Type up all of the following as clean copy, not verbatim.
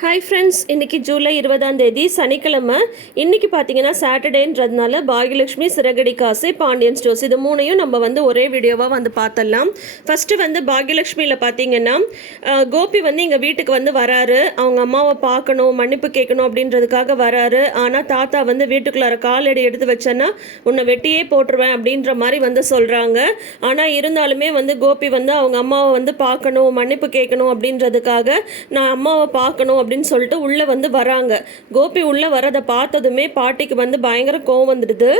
Hi friends, இன்றைக்கி ஜூலை 20 சனிக்கிழமை. இன்றைக்கி பார்த்தீங்கன்னா சாட்டர்டேன்றதுனால பாகியலட்சுமி, சிறகடி காசு, பாண்டியன் ஸ்டோர்ஸ் இது மூணையும் நம்ம ஒரே வீடியோவாக பார்த்துடலாம். ஃபஸ்ட்டு பாகியலட்சுமியில் பார்த்தீங்கன்னா கோபி எங்கள் வீட்டுக்கு வராரு. அவங்க அம்மாவை பார்க்கணும், மன்னிப்பு கேட்கணும் அப்படின்றதுக்காக வராரு. ஆனால் தாத்தா வீட்டுக்குள்ளார காலடி எடுத்து வச்சேன்னா உன்னை வெட்டியே போட்டுருவேன் அப்படின்ற மாதிரி சொல்கிறாங்க. ஆனால் இருந்தாலுமே கோபி அவங்க அம்மாவை பார்க்கணும், மன்னிப்பு கேட்கணும் அப்படின்றதுக்காக நான் அம்மாவை பார்க்கணும் அப்படின்னு சொல்லிட்டு உள்ளே வராங்க. கோபி உள்ளே வரதை பார்த்ததுமே பாட்டிக்கு பயங்கர கோவம் வந்துடுது.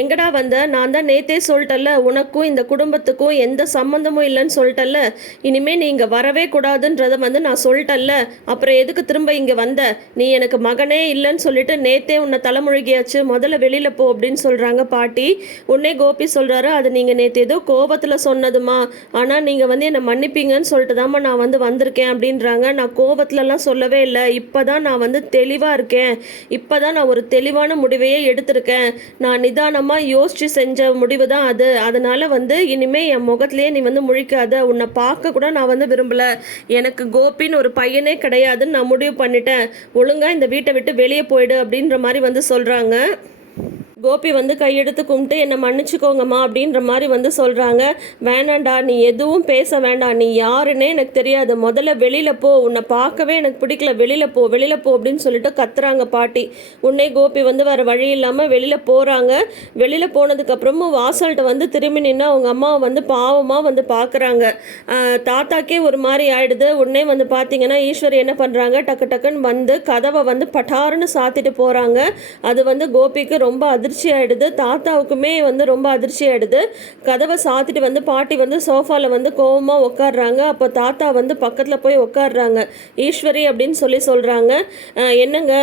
எங்கடா நான் தான் நேத்தே சொல்லிட்டல்ல, உனக்கும் இந்த குடும்பத்துக்கும் எந்த சம்மந்தமும் இல்லைன்னு சொல்லிட்டல்ல, இனிமேல் நீ இங்கே வரவே கூடாதுன்றதை நான் சொல்லிட்டல்ல, அப்புறம் எதுக்கு திரும்ப இங்கே வந்த? நீ எனக்கு மகனே இல்லைன்னு சொல்லிட்டு நேத்தே உன்னை தலைமுழுகியாச்சு, முதல்ல வெளியில் போ அப்படின்னு சொல்கிறாங்க பாட்டி. உடனே கோபி சொல்கிறாரு, அது நீங்கள் நேற்று ஏதோ கோபத்தில் சொன்னதுமா, ஆனால் நீங்கள் என்னை மன்னிப்பீங்கன்னு சொல்லிட்டு தாம்மா நான் வந்திருக்கேன் அப்படின்றாங்க. நான் கோபத்துலலாம் சொல்லவே இல்லை, இப்போ தான் நான் தெளிவாக இருக்கேன், இப்போ தான் நான் ஒரு தெளிவான முடிவையே எடுத்திருக்கேன், நான் நிதானம் யோசிச்சு செஞ்ச முடிவு தான் அது. அதனால இனிமே என் முகத்திலேயே நீ முழிக்காத, உன்னை பார்க்க கூட நான் விரும்பல, எனக்கு கோபின்னு ஒரு பையனே கிடையாதுன்னு நான் முடிவு பண்ணிட்டேன், ஒழுங்கா இந்த வீட்டை விட்டு வெளியே போயிடு அப்படின்ற மாதிரி சொல்றாங்க. கோபி கையெடுத்து கும்பிட்டு என்னை மன்னிச்சுக்கோங்கம்மா அப்படின்ற மாதிரி சொல்கிறாங்க. வேணாண்டா, நீ எதுவும் பேச வேண்டாம், நீ யாருன்னே எனக்கு தெரியாது, முதல்ல வெளியில் போ, உன்னை பார்க்கவே எனக்கு பிடிக்கல, வெளியில் போ வெளியில் போ அப்படின்னு சொல்லிட்டு கத்துறாங்க பாட்டி. உடனே கோபி வேறு வழி இல்லாமல் வெளியில் போகிறாங்க. வெளியில் போனதுக்கப்புறமும் வாசல்கிட்ட திரும்பி நின்று அவங்க அம்மாவை பாவமாக பார்க்குறாங்க. தாத்தாக்கே ஒரு மாதிரி ஆயிடுது. உடனே பார்த்தீங்கன்னா ஈஸ்வரி என்ன பண்ணுறாங்க, டக்கு டக்குன்னு கதவை பட்டாருன்னு சாத்திட்டு போகிறாங்க. அது கோபிக்கு ரொம்ப அதிர்ச்சி ஆகிடுது. தாத்தாவுக்குமே ரொம்ப அதிர்ச்சி ஆகிடுது. கதவை சாத்திட்டு பாட்டி சோஃபாவில் கோவமாக உட்காடுறாங்க. அப்போ தாத்தா பக்கத்தில் போய் உட்காடுறாங்க. ஈஸ்வரி அப்படின்னு சொல்கிறாங்க. என்னங்க,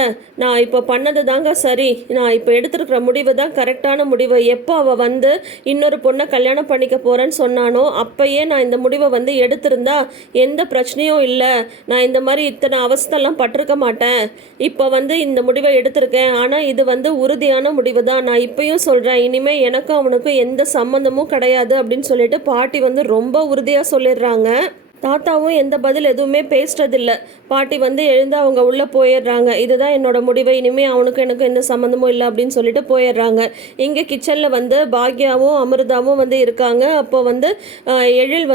நான் இப்போ பண்ணது தாங்க சரி, நான் இப்போ எடுத்துருக்கிற முடிவு தான் கரெக்டான முடிவு. எப்போ அவள் இன்னொரு பொண்ணை கல்யாணம் பண்ணிக்க போகிறேன்னு சொன்னானோ அப்போயே நான் இந்த முடிவை எடுத்திருந்தா எந்த பிரச்சனையும் இல்லை, நான் இந்த மாதிரி இத்தனை அவஸ்தெல்லாம் பட்டிருக்க மாட்டேன். இப்போ இந்த முடிவை எடுத்திருக்கேன். ஆனால் இது உறுதியான முடிவு தான். நான் இப்பயும் சொல்கிறேன், இனிமேல் எனக்கும் அவனுக்கும் எந்த சம்மந்தமும் கிடையாது அப்படின்னு சொல்லிட்டு பாட்டி ரொம்ப உறுதியாக சொல்லிடுறாங்க. தாத்தாவும் எந்த பதில் எதுவுமே பேசுறதில்ல. பாட்டி எழுந்து அவங்க உள்ளே போயிடுறாங்க. இதுதான் என்னோட முடிவு, இனிமேல் அவனுக்கும் எனக்கும் எந்த சம்மந்தமும் இல்லை அப்படின்னு சொல்லிட்டு போயிடுறாங்க. இங்கே கிச்சனில் பாக்யாவும் அமிர்தாவும் இருக்காங்க. அப்போ எழில்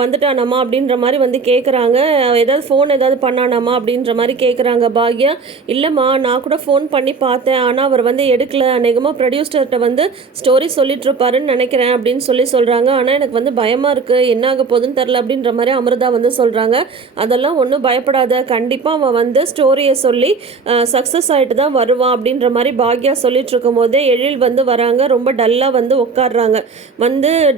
வந்துட்டானாமா அப்படின்ற மாதிரி கேட்குறாங்க. ஏதாவது ஃபோன் ஏதாவது பண்ணானாமா அப்படின்ற மாதிரி கேட்குறாங்க பாக்யா. இல்லைம்மா, நான் கூட ஃபோன் பண்ணி பார்த்தேன், ஆனால் அவர் எடுக்கல, அநேகமாக ப்ரொடியூசர்கிட்ட ஸ்டோரி சொல்லிட்டுருப்பாருன்னு நினைக்கிறேன் அப்படின்னு சொல்கிறாங்க. ஆனால் எனக்கு பயமாக இருக்குது, என்ன ஆக போகுதுன்னு தெரில அப்படின்ற மாதிரி அமிர்தா சொல்கிறாங்க. அதெல்லாம் ஒன்றும் பயப்படாத, கண்டிப்பாக அவன் ஸ்டோரியை சொல்லி சக்ஸஸ் ஆகிட்டு தான் வருவான் அப்படின்ற மாதிரி பாக்யா சொல்லிட்டு இருக்கும் போதே எழில் வராங்க. ரொம்ப டல்லாக உட்காடுறாங்க.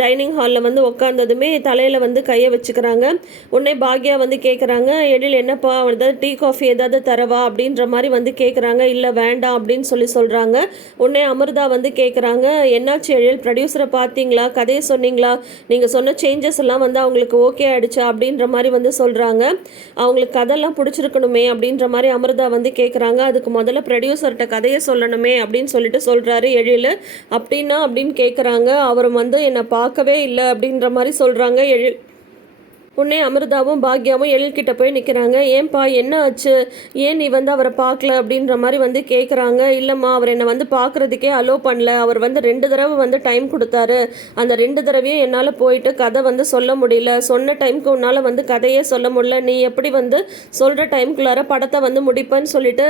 டைனிங் ஹாலில் உட்கார்ந்ததுமே தலையில் கையை வச்சுக்கிறாங்க. உடனே பாக்யா கேட்குறாங்க, எழில் என்னப்பா ஏதாவது டீ காஃபி ஏதாவது தரவா அப்படின்ற மாதிரி கேட்குறாங்க. இல்லை வேண்டாம் அப்படின்னு சொல்கிறாங்க. உடனே அமிர்தா கேட்குறாங்க, என்னாச்சு எழில், ப்ரொடியூசரை பார்த்தீங்களா, கதையை சொன்னீங்களா, நீங்கள் சொன்ன சேஞ்சஸ் எல்லாம் அவங்களுக்கு ஓகே ஆகிடுச்சு அப்படின்ற மாதிரி சொல்கிறாங்க. அவங்களுக்கு கதையெல்லாம் பிடிச்சிருக்கணுமே அப்படின்ற மாதிரி அமிர்தா கேட்குறாங்க. அதுக்கு முதல்ல ப்ரொடியூசர்கிட்ட கதையை சொல்லணுமே அப்படின்னு சொல்கிறாரு எழில். அப்படின்னா அப்படின்னு கேட்குறாங்க. அவர் என்னை பார்க்கவே இல்லை அப்படின்ற மாதிரி சொல்கிறாங்க எழில். உடனே அமிர்தாவும் பாக்யாவும் எழில்கிட்ட போய் நிற்கிறாங்க. ஏன்பா என்ன ஆச்சு, ஏன் நீ அவரை பார்க்கல அப்படின்ற மாதிரி கேட்குறாங்க. இல்லைம்மா, அவர் என்னை பார்க்குறதுக்கே அலோவ் பண்ணல, அவர் 2 தடவை டைம் கொடுத்தாரு, அந்த 2 தடவையும் என்னால் போயிட்டு கதை சொல்ல முடியல, சொன்ன டைமுக்கு உன்னால் கதையே சொல்ல முடியல, நீ எப்படி சொல்கிற டைமுக்குள்ளார படத்தை முடிப்பேன்னு சொல்லிட்டு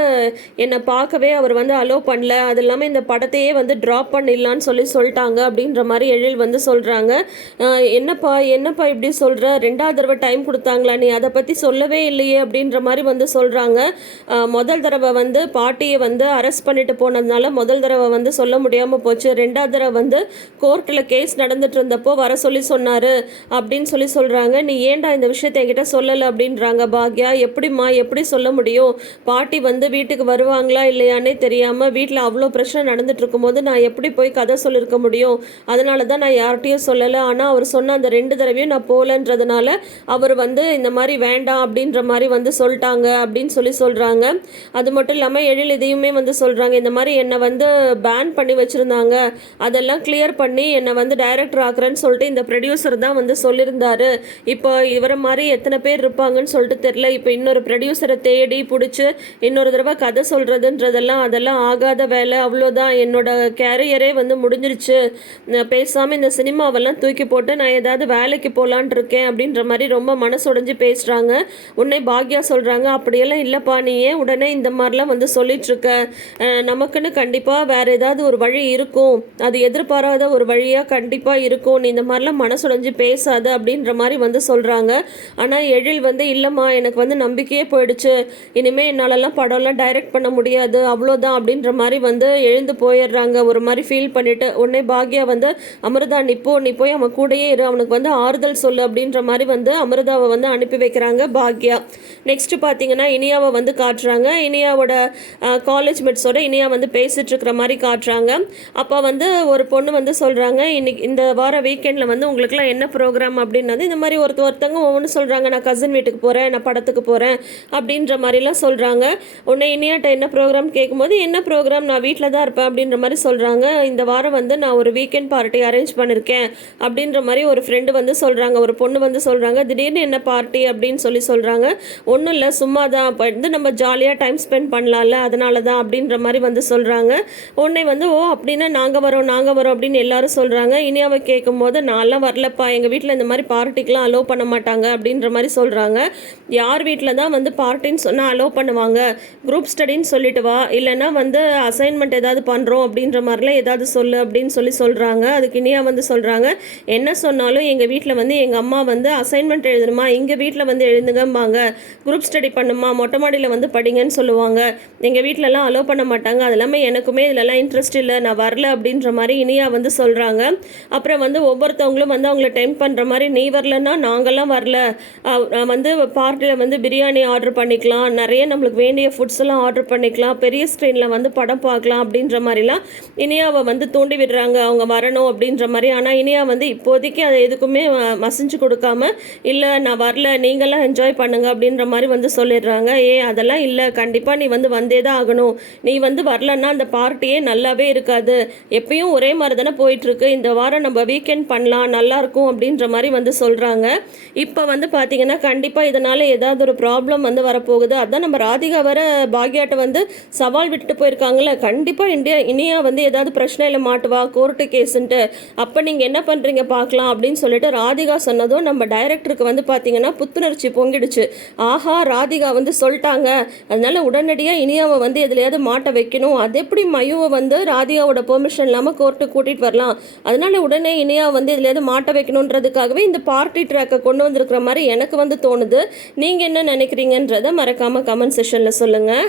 என்னை பார்க்கவே அவர் அலோவ் பண்ணல, அது இல்லாமல் இந்த படத்தையே ட்ராப் பண்ணிடலான்னு சொல்லிட்டாங்க அப்படின்ற மாதிரி எழில் சொல்கிறாங்க. என்னப்பா என்னப்பா இப்படி சொல்கிற, 2வது தடவை டைம் கொடுத்தாங்களா, நீ அதை பற்றி சொல்லவே இல்லையே அப்படின்ற மாதிரி சொல்கிறாங்க. முதல் தடவை பாட்டியை அரெஸ்ட் பண்ணிட்டு போனதுனால முதல் தடவை சொல்ல முடியாமல் போச்சு, 2வது தடவை கோர்ட்டில் கேஸ் நடந்துட்டு இருந்தப்போ வர சொன்னார் அப்படின்னு சொல்கிறாங்க. நீ ஏன்டா இந்த விஷயத்தை என்கிட்ட சொல்லலை அப்படின்றாங்க பாக்யா. எப்படிம்மா, எப்படி சொல்ல முடியும், பாட்டி வீட்டுக்கு வருவாங்களா இல்லையானே தெரியாமல் வீட்டில் அவ்வளோ பிரச்சனை நடந்துட்டு இருக்கும்போது நான் எப்படி போய் கதை சொல்லியிருக்க முடியும், அதனால தான் நான் யார்கிட்டையும் சொல்லலை. ஆனால் அவர் சொன்ன அந்த 2 தடவையும் நான் போகலன்றதுனால அவர் வந்து இந்த மாதிரி வேண்டாம் அப்படின்ற மாதிரி வந்து சொல்லிட்டாங்க அப்படின்னு சொல்கிறாங்க. அது மட்டும் இல்லாமல் எழில் இதையுமே வந்து சொல்கிறாங்க, இந்த மாதிரி என்னை வந்து பேன் பண்ணி வச்சுருந்தாங்க, அதெல்லாம் கிளியர் பண்ணி என்னை வந்து டைரக்டர் ஆக்குறேன்னு சொல்லிட்டு இந்த ப்ரொடியூசர் தான் வந்து சொல்லியிருந்தாரு. இப்போ இவரை மாதிரி எத்தனை பேர் இருப்பாங்கன்னு சொல்லிட்டு தெரில. இப்போ இன்னொரு ப்ரொடியூசரை தேடி பிடிச்சி இன்னொரு தடவை கதை சொல்கிறதுன்றதெல்லாம் அதெல்லாம் ஆகாத வேலை, அவ்வளோதான், என்னோட கேரியரே வந்து முடிஞ்சிருச்சு, பேசாமல் இந்த சினிமாவெல்லாம் தூக்கி போட்டு நான் ஏதாவது வேலைக்கு போகலான் இருக்கேன் அப்படின்ற மாதிரி ரொம்ப மனசுடைஞ்சு பேசுகிறாங்க. உடனே பாக்யா சொல்கிறாங்க, அப்படியெல்லாம் இல்லைப்பா, நீ ஏன் உடனே இந்த மாதிரிலாம் வந்து சொல்லிகிட்ருக்க, நமக்குன்னு கண்டிப்பாக வேறு ஏதாவது ஒரு வழி இருக்கும், அது எதிர்பாராத ஒரு வழியாக கண்டிப்பாக இருக்கும், நீ இந்த மாதிரிலாம் மனசுடைஞ்சு பேசாத அப்படின்ற மாதிரி வந்து சொல்கிறாங்க. ஆனால் எழில் வந்து இல்லைம்மா, எனக்கு வந்து நம்பிக்கையே போயிடுச்சு, இனிமேல் என்னாலலாம் படம்லாம் டைரக்ட் பண்ண முடியாது, அவ்வளோதான் அப்படின்ற மாதிரி வந்து எழுந்து போயிடுறாங்க, ஒரு மாதிரி ஃபீல் பண்ணிவிட்டு. உடனே பாக்யா வந்து அமிர்தா நீ போய் அவன் கூடயே இரு, அவனுக்கு வந்து ஆறுதல் சொல்லு அப்படின்ற மாதிரி வந்து அமிர்தாவை வந்து அனுப்பி வைக்கிறாங்க பாக்யா. நெக்ஸ்ட் பார்த்தீங்கன்னா இனியாவை வந்து காட்டுறாங்க. இனியாவோட காலேஜ் மெட்ஸோட இனியா வந்து பேசிகிட்டு இருக்கிற மாதிரி காட்டுறாங்க. அப்போ வந்து ஒரு பொண்ணு வந்து சொல்கிறாங்க, இன்னைக்கு இந்த வார வீக்கெண்டில் வந்து உங்களுக்குலாம் என்ன ப்ரோக்ராம் அப்படின்னது. இந்த மாதிரி ஒருத்தவங்க ஒவ்வொன்று சொல்கிறாங்க, நான் கசின் வீட்டுக்கு போகிறேன், நான் படத்துக்கு போகிறேன் அப்படின்ற மாதிரிலாம் சொல்கிறாங்க. உடனே இனியாட்ட என்ன ப்ரோக்ராம் கேட்கும்போது, என்ன ப்ரோக்ராம், நான் வீட்டில் தான் இருப்பேன் அப்படின்ற மாதிரி சொல்கிறாங்க. இந்த வாரம் வந்து நான் ஒரு வீக்கெண்ட் பார்ட்டி அரேஞ்ச் பண்ணியிருக்கேன் அப்படின்ற மாதிரி ஒரு ஃப்ரெண்டு வந்து சொல்கிறாங்க. ஒரு பொண்ணு வந்து சொல்கிறாங்க, திடீர்னு என்ன பார்ட்டி அப்படின்னு சொல்கிறாங்க. ஒன்றும் இல்லை, சும்மா தான் வந்து நம்ம ஜாலியாக டைம் ஸ்பெண்ட் பண்ணலாம்ல, அதனால தான் அப்படின்ற மாதிரி வந்து சொல்கிறாங்க. உடனே வந்து ஓ அப்படின்னா நாங்கள் வரோம் அப்படின்னு எல்லாரும் சொல்கிறாங்க. இனியாவை கேட்கும்போது, நான்லாம் வரலப்பா, எங்கள் வீட்டில் இந்த மாதிரி பார்ட்டிக்கெலாம் அலோவ் பண்ண மாட்டாங்க அப்படின்ற மாதிரி சொல்கிறாங்க. யார் வீட்டில் தான் வந்து பார்ட்டின்னு சொன்னால் அலோவ் பண்ணுவாங்க, குரூப் ஸ்டடின்னு சொல்லிட்டு வா, இல்லைன்னா வந்து அசைன்மெண்ட் ஏதாவது பண்ணுறோம் அப்படின்ற மாதிரிலாம் ஏதாவது சொல்லு அப்படின்னு சொல்கிறாங்க. அதுக்கு இனியா வந்து சொல்கிறாங்க, என்ன சொன்னாலும் எங்கள் வீட்டில் வந்து எங்கள் அம்மா வந்து அசைன்மெண்ட் எழுதணுமா, எங்கள் வீட்டில் வந்து எழுதுங்கம்பாங்க, குரூப் ஸ்டடி பண்ணுமா, மொட்டை மாடியில் வந்து படிங்கன்னு சொல்லுவாங்க, எங்கள் வீட்டிலலாம் அலோவ் பண்ண மாட்டாங்க, அது இல்லாமல் எனக்குமே இதிலலாம் இன்ட்ரெஸ்ட் இல்லை, நான் வரல அப்படின்ற மாதிரி இனியா வந்து சொல்கிறாங்க. அப்புறம் வந்து ஒவ்வொருத்தவங்களும் வந்து அவங்கள டைம் பண்ணுற மாதிரி, நீ வரலன்னா நாங்கள்லாம் வரல, வந்து பார்ட்டியில் வந்து பிரியாணி ஆர்டர் பண்ணிக்கலாம், நிறைய நம்மளுக்கு வேண்டிய ஃபுட்ஸ் எல்லாம் ஆர்டர் பண்ணிக்கலாம், பெரிய ஸ்க்ரீனில் வந்து படம் பார்க்கலாம் அப்படின்ற மாதிரிலாம் இனியாவை வந்து தூண்டி விடுறாங்க அவங்க வரணும் அப்படின்ற மாதிரி. ஆனால் இனியா வந்து இப்போதைக்கு அதை எதுக்குமே மசிஞ்சு கொடுக்காம, இல்லை நான் வரல, நீங்களாம் என்ஜாய் பண்ணுங்க அப்படின்ற மாதிரி வந்து சொல்லிடுறாங்க. அதெல்லாம் இல்லை, கண்டிப்பாக நீ வந்து வந்தே தான் ஆகணும், நீ வந்து வரலன்னா அந்த பார்ட்டியே நல்லாவே இருக்காது, எப்பயும் ஒரே மாதிரி தானே போயிட்டுருக்கு, இந்த வாரம் நம்ம வீக்கெண்ட் பண்ணலாம், நல்லாயிருக்கும் அப்படின்ற மாதிரி வந்து சொல்கிறாங்க. இப்போ வந்து பார்த்தீங்கன்னா கண்டிப்பாக இதனால் ஏதாவது ஒரு ப்ராப்ளம் வந்து வரப்போகுது. அதான் நம்ம ராதிகா வர பாக்யாட்ட வந்து சவால் விட்டுட்டு போயிருக்காங்களே, கண்டிப்பாக இனியா வந்து ஏதாவது பிரச்சனையில் மாட்டுவா, கோர்ட்டு கேஸுன்ட்டு, அப்போ நீங்கள் என்ன பண்ணுறீங்க பார்க்கலாம் அப்படின்னு சொல்லிட்டு ராதிகா சொன்னதும் நம்ம டைரக்டருக்கு வந்து பார்த்தீங்கன்னா புத்துணர்ச்சி பொங்கிடுச்சு. ஆஹா, ராதிகா வந்து சொல்லிட்டாங்க, அதனால உடனடியாக இனியாவை வந்து எதுலையாவது மாட்ட வைக்கணும், அது எப்படி மயுவை வந்து ராதிகாவோட பெர்மிஷன் இல்லாமல் கோர்ட்டுக்கு கூட்டிகிட்டு வரலாம், அதனால உடனே இனியாவை வந்து எதுலையாவது மாட்ட வைக்கணுன்றதுக்காகவே இந்த பார்ட்டி ட்ராக்கை கொண்டு வந்திருக்கிற மாதிரி எனக்கு வந்து தோணுது. நீங்கள் என்ன நினைக்கிறீங்கன்றதை மறக்காமல் கமெண்ட் செஷனில் சொல்லுங்கள்.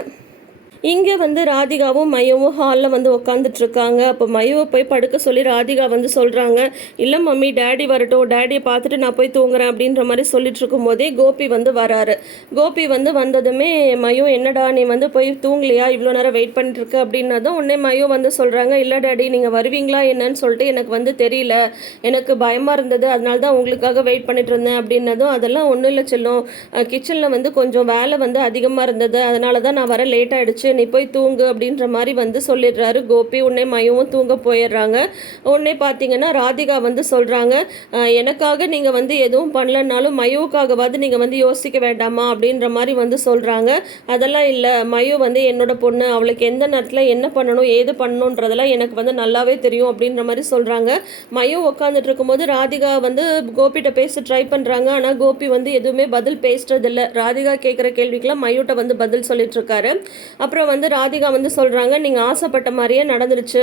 இங்கே வந்து ராதிகாவும் மையவும் ஹாலில் வந்து உட்காந்துட்ருக்காங்க. அப்போ மையவை போய் படுக்க சொல்லி ராதிகா வந்து சொல்கிறாங்க, இல்லை மம்மி டேடி வரட்டும், டேடியை பார்த்துட்டு நான் போய் தூங்குறேன் அப்படின்ற மாதிரி சொல்லிட்டு இருக்கும் போதே கோபி வந்து வராரு. கோபி வந்து வந்ததுமே மையோ என்னடா நீ வந்து போய் தூங்கலையா, இவ்வளோ நேரம் வெயிட் பண்ணிட்டுருக்க அப்படின்னதும் உடனே மையோ வந்து சொல்கிறாங்க, இல்லை டேடி நீங்கள் வருவீங்களா என்னன்னு சொல்லிட்டு எனக்கு வந்து தெரியல, எனக்கு பயமாக இருந்தது, அதனால தான் உங்களுக்காக வெயிட் பண்ணிட்டு இருந்தேன் அப்படின்னதும், அதெல்லாம் ஒன்றும் இல்லை செல்லும், கிச்சனில் வந்து கொஞ்சம் வேலை வந்து அதிகமாக இருந்தது, அதனால தான் நான் வர லேட் ஆகிடுச்சு, நீ போய் தூங்கு அப்படின்ற மாதிரி வந்து சொல்லிடுறாரு கோபி. உடனே மையவும் தூங்க போயிடுறாங்க. உடனே பார்த்தீங்கன்னா ராதிகா வந்து சொல்கிறாங்க, எனக்காக நீங்கள் வந்து எதுவும் பண்ணலனாலும் மயுவுக்காகவாது நீங்கள் வந்து யோசிக்க வேண்டாமா அப்படின்ற மாதிரி வந்து சொல்கிறாங்க. அதெல்லாம் இல்லை, மயு வந்து என்னோட பொண்ணு, அவளுக்கு எந்த நேரத்தில் என்ன பண்ணணும் ஏது பண்ணணுன்றதெல்லாம் எனக்கு வந்து நல்லாவே தெரியும் அப்படின்ற மாதிரி சொல்கிறாங்க. மயு உட்காந்துட்டு இருக்கும்போது ராதிகா வந்து கோபிகிட்ட பேச ட்ரை பண்ணுறாங்க. ஆனால் கோபி வந்து எதுவுமே பதில் பேசுறதில்லை. ராதிகா கேட்குற கேள்விக்கெல்லாம் மயுட்ட வந்து பதில் சொல்லிட்டு இருக்காரு. அப்புறம் வந்து ராதிகா வந்து சொல்கிறாங்க, நீங்கள் ஆசைப்பட்ட மாதிரியே நடந்துருச்சு,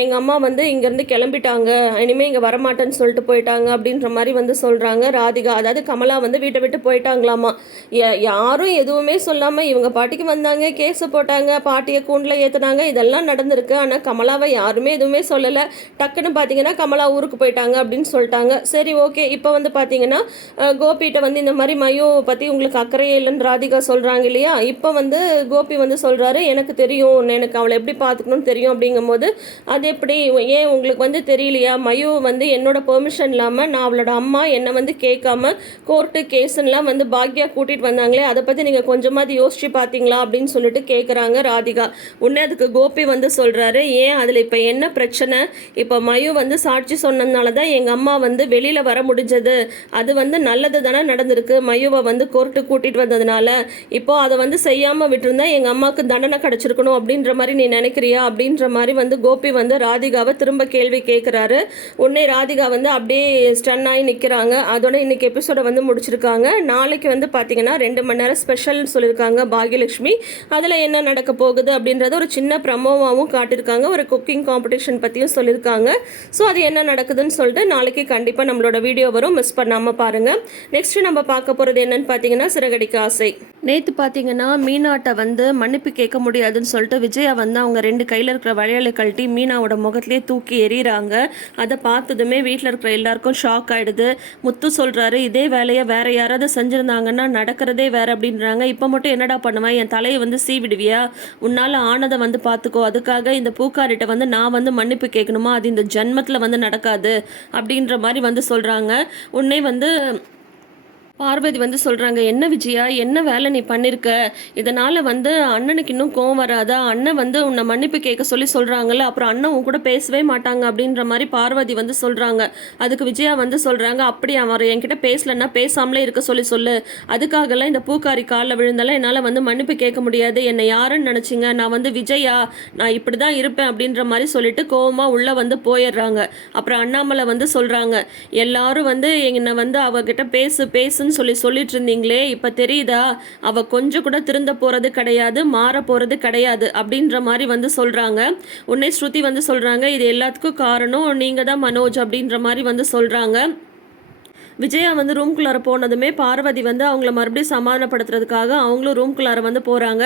எங்கள் அம்மா வந்து இங்கேருந்து கிளம்பிட்டாங்க, இனிமேல் இங்கே வரமாட்டேன்னு சொல்லிட்டு போயிட்டாங்க அப்படின்ற மாதிரி வந்து சொல்கிறாங்க ராதிகா. அதாவது கமலா வந்து வீட்டை விட்டு போயிட்டாங்களாமா. யாரும் எதுவுமே சொல்லாமல் இவங்க பாட்டிக்கு வந்தாங்க, கேஸை போட்டாங்க, பாட்டியை கூண்டில் ஏற்றுனாங்க, இதெல்லாம் நடந்திருக்கு. ஆனால் கமலாவை யாருமே எதுவுமே சொல்லலை. டக்குன்னு பார்த்தீங்கன்னா கமலா ஊருக்கு போயிட்டாங்க அப்படின்னு சொல்லிட்டாங்க. சரி ஓகே. இப்போ வந்து பார்த்தீங்கன்னா கோபிகிட்ட வந்து இந்த மாதிரி மயு பற்றி உங்களுக்கு அக்கறையே இல்லைன்னு ராதிகா சொல்கிறாங்க இல்லையா. இப்போ வந்து கோபி வந்து சொல்கிறாரு, எனக்கு தெரியும், எனக்கு அவளை எப்படி பார்த்துக்கணும்னு தெரியும் அப்படிங்கும்போது, அது எப்படி ஏன் உங்களுக்கு வந்து தெரியலையா, மயு வந்து என்னோட பெர்மிஷன் இல்லாமல் நான் அவளோட அம்மா என்னை வந்து கேட்காம கோர்ட்டு கேஸுன்னெலாம் வந்து பாக்யா கூட்டிகிட்டு வந்தாங்களே, அதை பற்றி நீங்கள் கொஞ்சமாவது யோசிச்சு பார்த்தீங்களா அப்படின்னு சொல்லிட்டு கேட்குறாங்க ராதிகா. உடனே அதுக்கு கோபி வந்து சொல்கிறாரு, ஏன் அதில் இப்போ என்ன பிரச்சனை, இப்போ மயு வந்து சாட்சி சொன்னதுனால தான் எங்கள் அம்மா வந்து வெளியில் வர முடிஞ்சது, அது வந்து நல்லது தானே நடந்திருக்கு, மயுவை வந்து கோர்ட்டு கூட்டிகிட்டு வந்ததுனால, இப்போது அதை வந்து செய்யாமல் விட்டுருந்தா எங்கள் அம்மாவுக்கு தண்டனை கிடச்சிருக்கணும் அப்படின்ற மாதிரி நீ நினைக்கிறியா அப்படின்ற மாதிரி வந்து கோபி வந்து ராதிகாவை திரும்ப கேள்வி கேட்குறாரு. உடனே ராதிகா வந்து அப்படியே ஸ்டன் ஆகி நிற்கிறாங்க. அதோட இன்னைக்கு எபிசோடை வந்து முடிச்சிருக்காங்க. நாளைக்கு வந்து பார்த்தீங்கன்னா 2 மணி நேரம் ஸ்பெஷல்னு சொல்லியிருக்காங்க பாக்யலட்சுமி. அதில் என்ன நடக்க போகுது அப்படின்றத ஒரு சின்ன ப்ரமோவாகவும் காட்டியிருக்காங்க, ஒரு குக்கிங் காம்படிஷன் பற்றியும் சொல்லியிருக்காங்க. ஸோ அது என்ன நடக்குதுன்னு சொல்லிட்டு நாளைக்கு கண்டிப்பாக நம்மளோட வீடியோ வரும், மிஸ் பண்ணாமல் பாருங்கள். நெக்ஸ்ட்டு நம்ம பார்க்க போகிறது என்னன்னு பார்த்தீங்கன்னா சிறகடிக்க ஆசை. நேற்று பார்த்தீங்கன்னா மீனாட்ட வந்து மன்னிப்பு கேட்க முடியாதுன்னு சொல்லிட்டு விஜயா வந்து அவங்க 2 கையில் இருக்கிற வளையலை கழட்டி மீனாவோட முகத்திலே தூக்கி எறிகிறாங்க. அதை பார்த்ததுமே வீட்டில் இருக்கிற எல்லாருக்கும் ஷாக் ஆகிடுது. முத்து சொல்கிறாரு, இதே வேலையை வேற யாராவது செஞ்சுருந்தாங்கன்னா நடக்கிறதே வேற அப்படின்றாங்க. இப்போ மட்டும் என்னடா பண்ணுவேன், என் தலையை வந்து சீவிடுவியா, உன்னால் ஆனதை வந்து பார்த்துக்கோ, அதுக்காக இந்த பூக்காரிட்ட வந்து நான் வந்து மன்னிப்பு கேட்கணுமா, அது இந்த ஜென்மத்தில் வந்து நடக்காது அப்படின்ற மாதிரி வந்து சொல்கிறாங்க. உன்னை வந்து பார்வதி வந்து சொல்கிறாங்க, என்ன விஜயா, என்ன வேலை நீ பண்ணியிருக்க, இதனால் வந்து அண்ணனுக்கு இன்னும் கோவம் வராதா, அண்ணன் வந்து உன்னை மன்னிப்பு கேட்க சொல்கிறாங்கல்ல, அப்புறம் அண்ணன் உன் கூட பேசவே மாட்டாங்க அப்படின்ற மாதிரி பார்வதி வந்து சொல்கிறாங்க. அதுக்கு விஜயா வந்து சொல்கிறாங்க, அப்படி அவர் என்கிட்ட பேசலன்னா பேசாமலே இருக்க சொல்லு, அதுக்காகலாம் இந்த பூக்காரி காலில் விழுந்தாலும் என்னால் வந்து மன்னிப்பு கேட்க முடியாது, என்னை யாருன்னு நினச்சிங்க, நான் வந்து விஜயா, நான் இப்படி தான் இருப்பேன் அப்படின்ற மாதிரி சொல்லிட்டு கோவமாக உள்ளே வந்து போயிடுறாங்க. அப்புறம் அண்ணாமலை வந்து சொல்கிறாங்க, எல்லாரும் வந்து என்னை வந்து அவகிட்ட பேசுன்னு சொல்லிட்டு இருந்தீங்களே, இப்ப தெரியுதா, அவ கொஞ்சம் கூட திருந்த போறது கிடையாது, மாற போறது கிடையாது அப்படின்ற மாதிரி வந்து சொல்றாங்க. உன்னை ஸ்ருதி வந்து சொல்றாங்க, இது எல்லாத்துக்கும் காரணம் நீங்க தான் மனோஜ் அப்படின்ற மாதிரி வந்து சொல்றாங்க. விஜயா வந்து ரூம்குள்ளார போனதுமே பார்வதி வந்து அவங்கள மறுபடியும் சமாதானப்படுத்துறதுக்காக அவங்களும் ரூம்குள்ளார வந்து போகிறாங்க.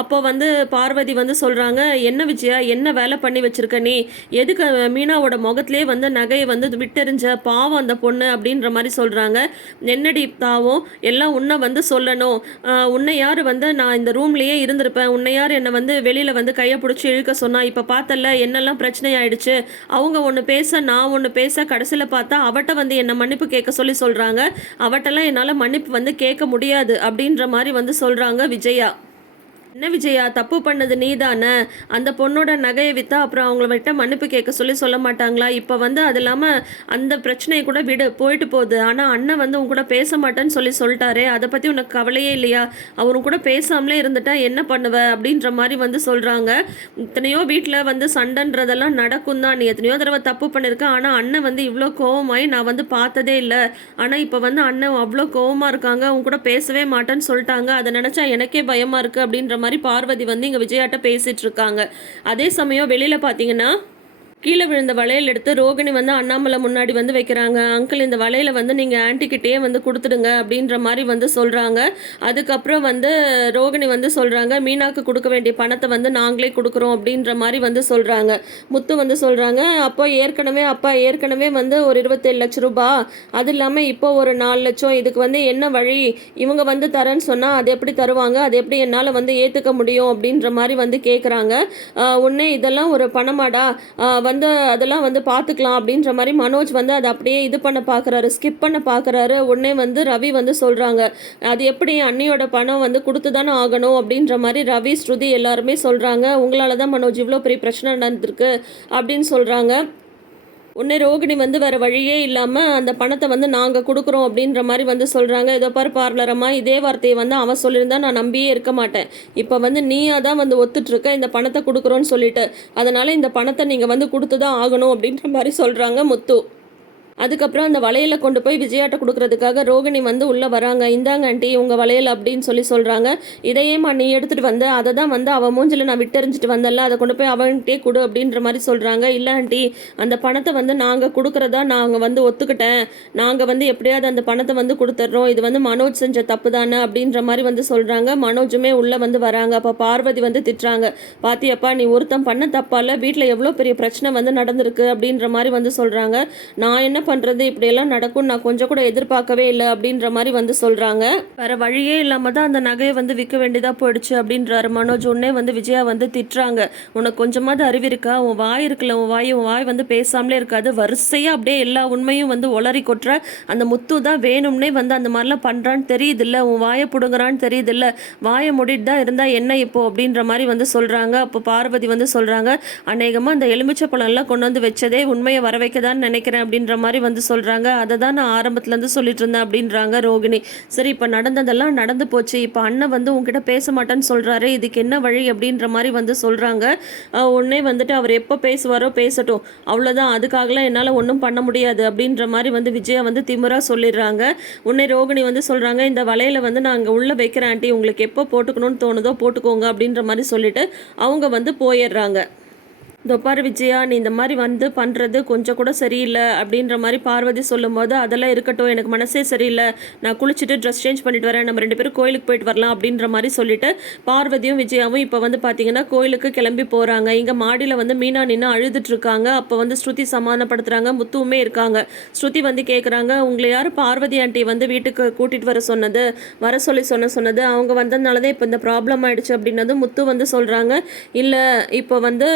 அப்போ வந்து பார்வதி வந்து சொல்கிறாங்க, என்ன விஜயா, என்ன வேலை பண்ணி வச்சுருக்க நீ, எதுக்கு மீனாவோட முகத்திலே வந்து நகையை வந்து விட்டெறிஞ்ச, பாவம் அந்த பொண்ணு அப்படின்ற மாதிரி சொல்கிறாங்க. என்னடி தாவும், எல்லாம் உன்னை வந்து சொல்லணும், உன்னை யார் வந்து நான் இந்த ரூம்லேயே இருந்திருப்பேன், உன்னை யார் என்னை வந்து வெளியில் வந்து கையை பிடிச்சி இழுக்க சொன்னா, இப்போ பார்த்தல என்னெல்லாம் பிரச்சனை ஆயிடுச்சு, அவங்க ஒன்று பேச நான் ஒன்று பேச, கடைசியில் பார்த்தா அவட்ட வந்து என்னை மன்னிப்பு கேட்க சொல்கிறாங்க, அவட்டெல்லாம் என்னால் மன்னிப்பு வந்து கேட்க முடியாது அப்படின்ற மாதிரி வந்து சொல்கிறாங்க விஜயா. என்ன விஜயா, தப்பு பண்ணது நீ தானே, அந்த பொண்ணோட நகையை விற்றா அப்புறம் அவங்கள விட்ட மன்னிப்பு கேட்க சொல்ல மாட்டாங்களா, இப்போ வந்து அது இல்லாமல் அந்த பிரச்சனையை கூட போயிட்டு போகுது, ஆனால் அண்ணன் வந்து உன் கூட பேச மாட்டேன்னு சொல்லிட்டாரே, அதை பற்றி உனக்கு கவலையே இல்லையா, அவரும் கூட பேசாமலே இருந்துட்டா என்ன பண்ணுவ அப்படின்ற மாதிரி வந்து சொல்கிறாங்க. இத்தனையோ வீட்டில் வந்து சண்டைன்றதெல்லாம் நடக்கும் தான், நீ எத்தனையோ தடவை தப்பு பண்ணியிருக்க, ஆனால் அண்ணன் வந்து இவ்வளோ கோவமாயி நான் வந்து பார்த்ததே இல்லை, ஆனால் இப்போ வந்து அண்ணன் அவ்வளோ கோவமாக இருக்காங்க, அவங்க கூட பேசவே மாட்டேன்னு சொல்லிட்டாங்க, அதை நினச்சா எனக்கே பயமாக இருக்குது அப்படின்ற மாதிரி பார்வதி வந்து இங்கே விஜயாட்ட பேசிட்டு இருக்காங்க. அதே சமயம் வெளியில் பார்த்தீங்கன்னா கீழே விழுந்த வளையல் எடுத்து ரோகிணி வந்து அண்ணாமலை முன்னாடி வந்து வைக்கிறாங்க. அங்கிள், இந்த வளையலை வந்து நீங்கள் ஆன்ட்டிக்கிட்டே வந்து கொடுத்துடுங்க அப்படின்ற மாதிரி வந்து சொல்கிறாங்க. அதுக்கப்புறம் வந்து ரோகிணி வந்து சொல்கிறாங்க, மீனாக்கு கொடுக்க வேண்டிய பணத்தை வந்து நாங்களே கொடுக்குறோம் அப்படின்ற மாதிரி வந்து சொல்கிறாங்க. முத்து வந்து சொல்கிறாங்க, அப்பா ஏற்கனவே வந்து ஒரு 27 லட்சம் ரூபாய், அது இல்லாமல் இப்போ ஒரு 4 லட்சம், இதுக்கு வந்து என்ன வழி, இவங்க வந்து தரேன்னு சொன்னால் அது எப்படி தருவாங்க, அது எப்படி என்னால் வந்து ஏற்றுக்க முடியும் அப்படின்ற மாதிரி வந்து கேட்குறாங்க. உடனே இதெல்லாம் ஒரு பணமாடா, வந்து அதெல்லாம் வந்து பார்த்துக்கலாம் அப்படின்ற மாதிரி மனோஜ் வந்து அதை அப்படியே இது பண்ண பார்க்குறாரு, ஸ்கிப் பண்ண பார்க்குறாரு. உடனே வந்து ரவி வந்து சொல்கிறாங்க, அது எப்படி அண்ணியோட பணம் வந்து கொடுத்து தானே ஆகணும் அப்படின்ற மாதிரி ரவி, ஸ்ருதி எல்லாருமே சொல்கிறாங்க. உங்களால் தான் மனோஜ் இவ்வளோ பெரிய பிரச்சனை நடந்திருக்கு அப்படின்னு சொல்கிறாங்க. உடனே ரோகிணி வந்து வேறு வழியே இல்லாமல் அந்த பணத்தை வந்து நாங்கள் கொடுக்குறோம் அப்படின்ற மாதிரி வந்து சொல்கிறாங்க. ஏதோ பார்லரம்மா, இதே வார்த்தையை வந்து அவன் சொல்லியிருந்தா நான் நம்பியே இருக்க மாட்டேன், இப்போ வந்து நீயாக தான் வந்து ஒத்துட்ருக்க இந்த பணத்தை கொடுக்குறோன்னு சொல்லிட்டு, அதனால் இந்த பணத்தை நீங்கள் வந்து கொடுத்து தான் ஆகணும் அப்படின்ற மாதிரி சொல்கிறாங்க முத்து. அதுக்கப்புறம் அந்த வளையலை கொண்டு போய் விஜயாட்ட கொடுக்குறதுக்காக ரோகிணி வந்து உள்ளே வராங்க. இந்தாங்க ஆண்டி உங்கள் வளையல் அப்படின்னு சொல்கிறாங்க. இதையேம்மா நீ எடுத்துகிட்டு வந்து, அதை தான் வந்து அவன் மூஞ்சில் நான் விட்டெறிஞ்சிட்டு வந்தல, அதை கொண்டு போய் அவன்கிட்டே கொடு அப்படின்ற மாதிரி சொல்கிறாங்க. இல்லை ஆண்டி, அந்த பணத்தை வந்து நாங்கள் கொடுக்குறதா நாங்கள் வந்து ஒத்துக்கிட்டேன், நாங்கள் வந்து எப்படியாவது அந்த பணத்தை வந்து கொடுத்துட்றோம், இது வந்து மனோஜ் செஞ்ச தப்பு தானே அப்படின்ற மாதிரி வந்து சொல்கிறாங்க. மனோஜுமே உள்ளே வந்து வராங்க. அப்போ பார்வதி வந்து திட்டுறாங்க, பாத்தியப்பா நீ ஒருத்தன் பண்ண தப்பால வீட்டில் எவ்வளோ பெரிய பிரச்சனை வந்து நடந்திருக்கு அப்படின்ற மாதிரி வந்து சொல்கிறாங்க. நான் என்ன பண்ணுறது, இப்படியெல்லாம் நடக்கும் நான் கொஞ்சம் கூட எதிர்பார்க்கவே இல்லை அப்படின்ற மாதிரி வந்து சொல்கிறாங்க. வேறு வழியே இல்லாமல் தான் அந்த நகையை வந்து விற்க வேண்டியதாக போயிடுச்சு அப்படின்றாரு மனோஜ். உடனே வந்து விஜயா வந்து திட்டுறாங்க. உனக்கு கொஞ்சமாவது அறிவு இருக்கா? உன் வாய் இருக்குல்ல, உன் வாய் வந்து பேசாமலே இருக்காது. வரிசையாக அப்படியே எல்லா உண்மையும் வந்து ஒளறி கொட்டுற. அந்த முத்து தான் வேணும்னே வந்து அந்த மாதிரிலாம் பண்ணுறான்னு தெரியுதில்ல, உன் வாயை பிடுங்குறான்னு தெரியுதில்ல, வாயை மூடிட்டு தான் இருந்தால் என்ன இப்போ அப்படின்ற மாதிரி வந்து சொல்கிறாங்க. அப்போ பார்வதி வந்து சொல்கிறாங்க, அநேகமாக அந்த எலுமிச்சை பழம்லாம் கொண்டு வந்து வச்சதே உண்மையை வர வைக்கதான்னு நினைக்கிறேன் அப்படின்ற மாதிரி வந்து சொல்கிறாங்க. அதை தான் நான் ஆரம்பத்துலேருந்து சொல்லிட்டு இருந்தேன் அப்படின்றாங்க ரோகிணி. சரி, இப்போ நடந்ததெல்லாம் நடந்து போச்சு, இப்போ அண்ணன் வந்து உங்ககிட்ட பேச மாட்டேன்னு சொல்கிறாரு, இதுக்கு என்ன வழி அப்படின்ற மாதிரி வந்து சொல்கிறாங்க. உடனே வந்துட்டு அவர் எப்போ பேசுவாரோ பேசட்டும், அவ்வளோதான், அதுக்காகலாம் என்னால் ஒன்றும் பண்ண முடியாது அப்படின்ற மாதிரி வந்து விஜயா வந்து திமிராக சொல்லிடுறாங்க. உடனே ரோகிணி வந்து சொல்கிறாங்க, இந்த வலையில் வந்து நான் அங்கே உள்ளே வைக்கிறேன் ஆண்டி, உங்களுக்கு எப்போ போட்டுக்கணும்னு தோணுதோ போட்டுக்கோங்க அப்படின்ற மாதிரி சொல்லிட்டு அவங்க வந்து போயிடுறாங்க. தொப்பாரு விஜயா, நீ இந்த மாதிரி வந்து பண்ணுறது கொஞ்சம் கூட சரியில்லை அப்படின்ற மாதிரி பார்வதி சொல்லும்போது, அதெல்லாம் இருக்கட்டும், எனக்கு மனசே சரியில்லை, நான் குளிச்சுட்டு ட்ரெஸ் சேஞ்ச் பண்ணிட்டு வரேன், நம்ம 2 பேரும் கோயிலுக்கு போயிட்டு வரலாம் அப்படின்ற மாதிரி சொல்லிட்டு பார்வதியும் விஜயாவும் இப்போ வந்து பார்த்தீங்கன்னா கோயிலுக்கு கிளம்பி போகிறாங்க. இங்கே மாடியில் வந்து மீனா நின்று அழுதுட்டு இருக்காங்க. அப்போ வந்து ஸ்ருதி சமாதானப்படுத்துகிறாங்க. முத்துவுமே இருக்காங்க. ஸ்ருதி வந்து கேட்குறாங்க, உங்களை யார் பார்வதி ஆண்டி வந்து வீட்டுக்கு கூட்டிகிட்டு வர சொல்லி சொன்னது அவங்க வந்ததுனால தான் இப்போ இந்த ப்ராப்ளம் ஆகிடுச்சு அப்படின்னது முத்து வந்து சொல்கிறாங்க. இல்லை, இப்போ வந்து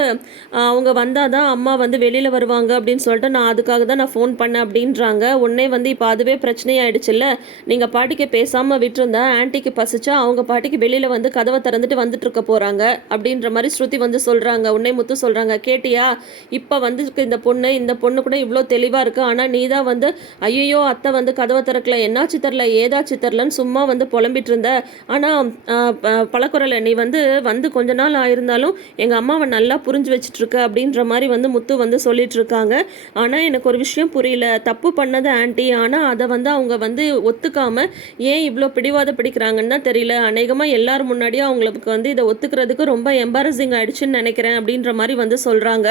அவங்க வந்தால் தான் அம்மா வந்து வெளியில் வருவாங்க அப்படின்னு சொல்லிட்டு நான் அதுக்காக தான் நான் ஃபோன் பண்ணேன் அப்படின்றாங்க. உடனே வந்து இப்போ அதுவே பிரச்சனையாயிடுச்சுல்ல, நீங்கள் பாட்டிக்கு பேசாமல் விட்டுருந்தா ஆன்ட்டிக்கு பசிச்சா அவங்க பாட்டிக்கு வெளியில் வந்து கதவை திறந்துட்டு வந்துட்டு இருக்க போகிறாங்க அப்படின்ற மாதிரி ஸ்ருதி வந்து சொல்கிறாங்க. உடனே முத்து சொல்கிறாங்க, கேட்டியா, இப்போ வந்து இந்த பொண்ணு கூட இவ்வளோ தெளிவாக இருக்குது, ஆனால் நீ தான் வந்து ஐயோ அத்தை வந்து கதவை திறக்கல, என்னாச்சு தெரில ஏதாச்சு தெரிலன்னு சும்மா வந்து புலம்பிட்டு இருந்த. ஆனால் பழக்குறலை நீ வந்து கொஞ்ச நாள் ஆயிருந்தாலும் எங்கள் அம்மாவை நல்லா புரிஞ்சு வச்சுட்டு அப்படின்ற மாதிரி வந்து முத்து வந்து சொல்லிட்டு இருக்காங்க. ஆனால் எனக்கு ஒரு விஷயம் புரியல, தப்பு பண்ணது ஆன்ட்டி, ஆனால் அதை வந்து அவங்க வந்து ஒத்துக்காம ஏன் இவ்வளோ பிடிவாத பிடிக்கிறாங்கன்னு தான் தெரியல. அநேகமாக எல்லாரும் முன்னாடியும் அவங்களுக்கு வந்து இதை ஒத்துக்கிறதுக்கு ரொம்ப எம்பாரசிங் ஆயிடுச்சுன்னு நினைக்கிறேன் அப்படின்ற மாதிரி வந்து சொல்கிறாங்க.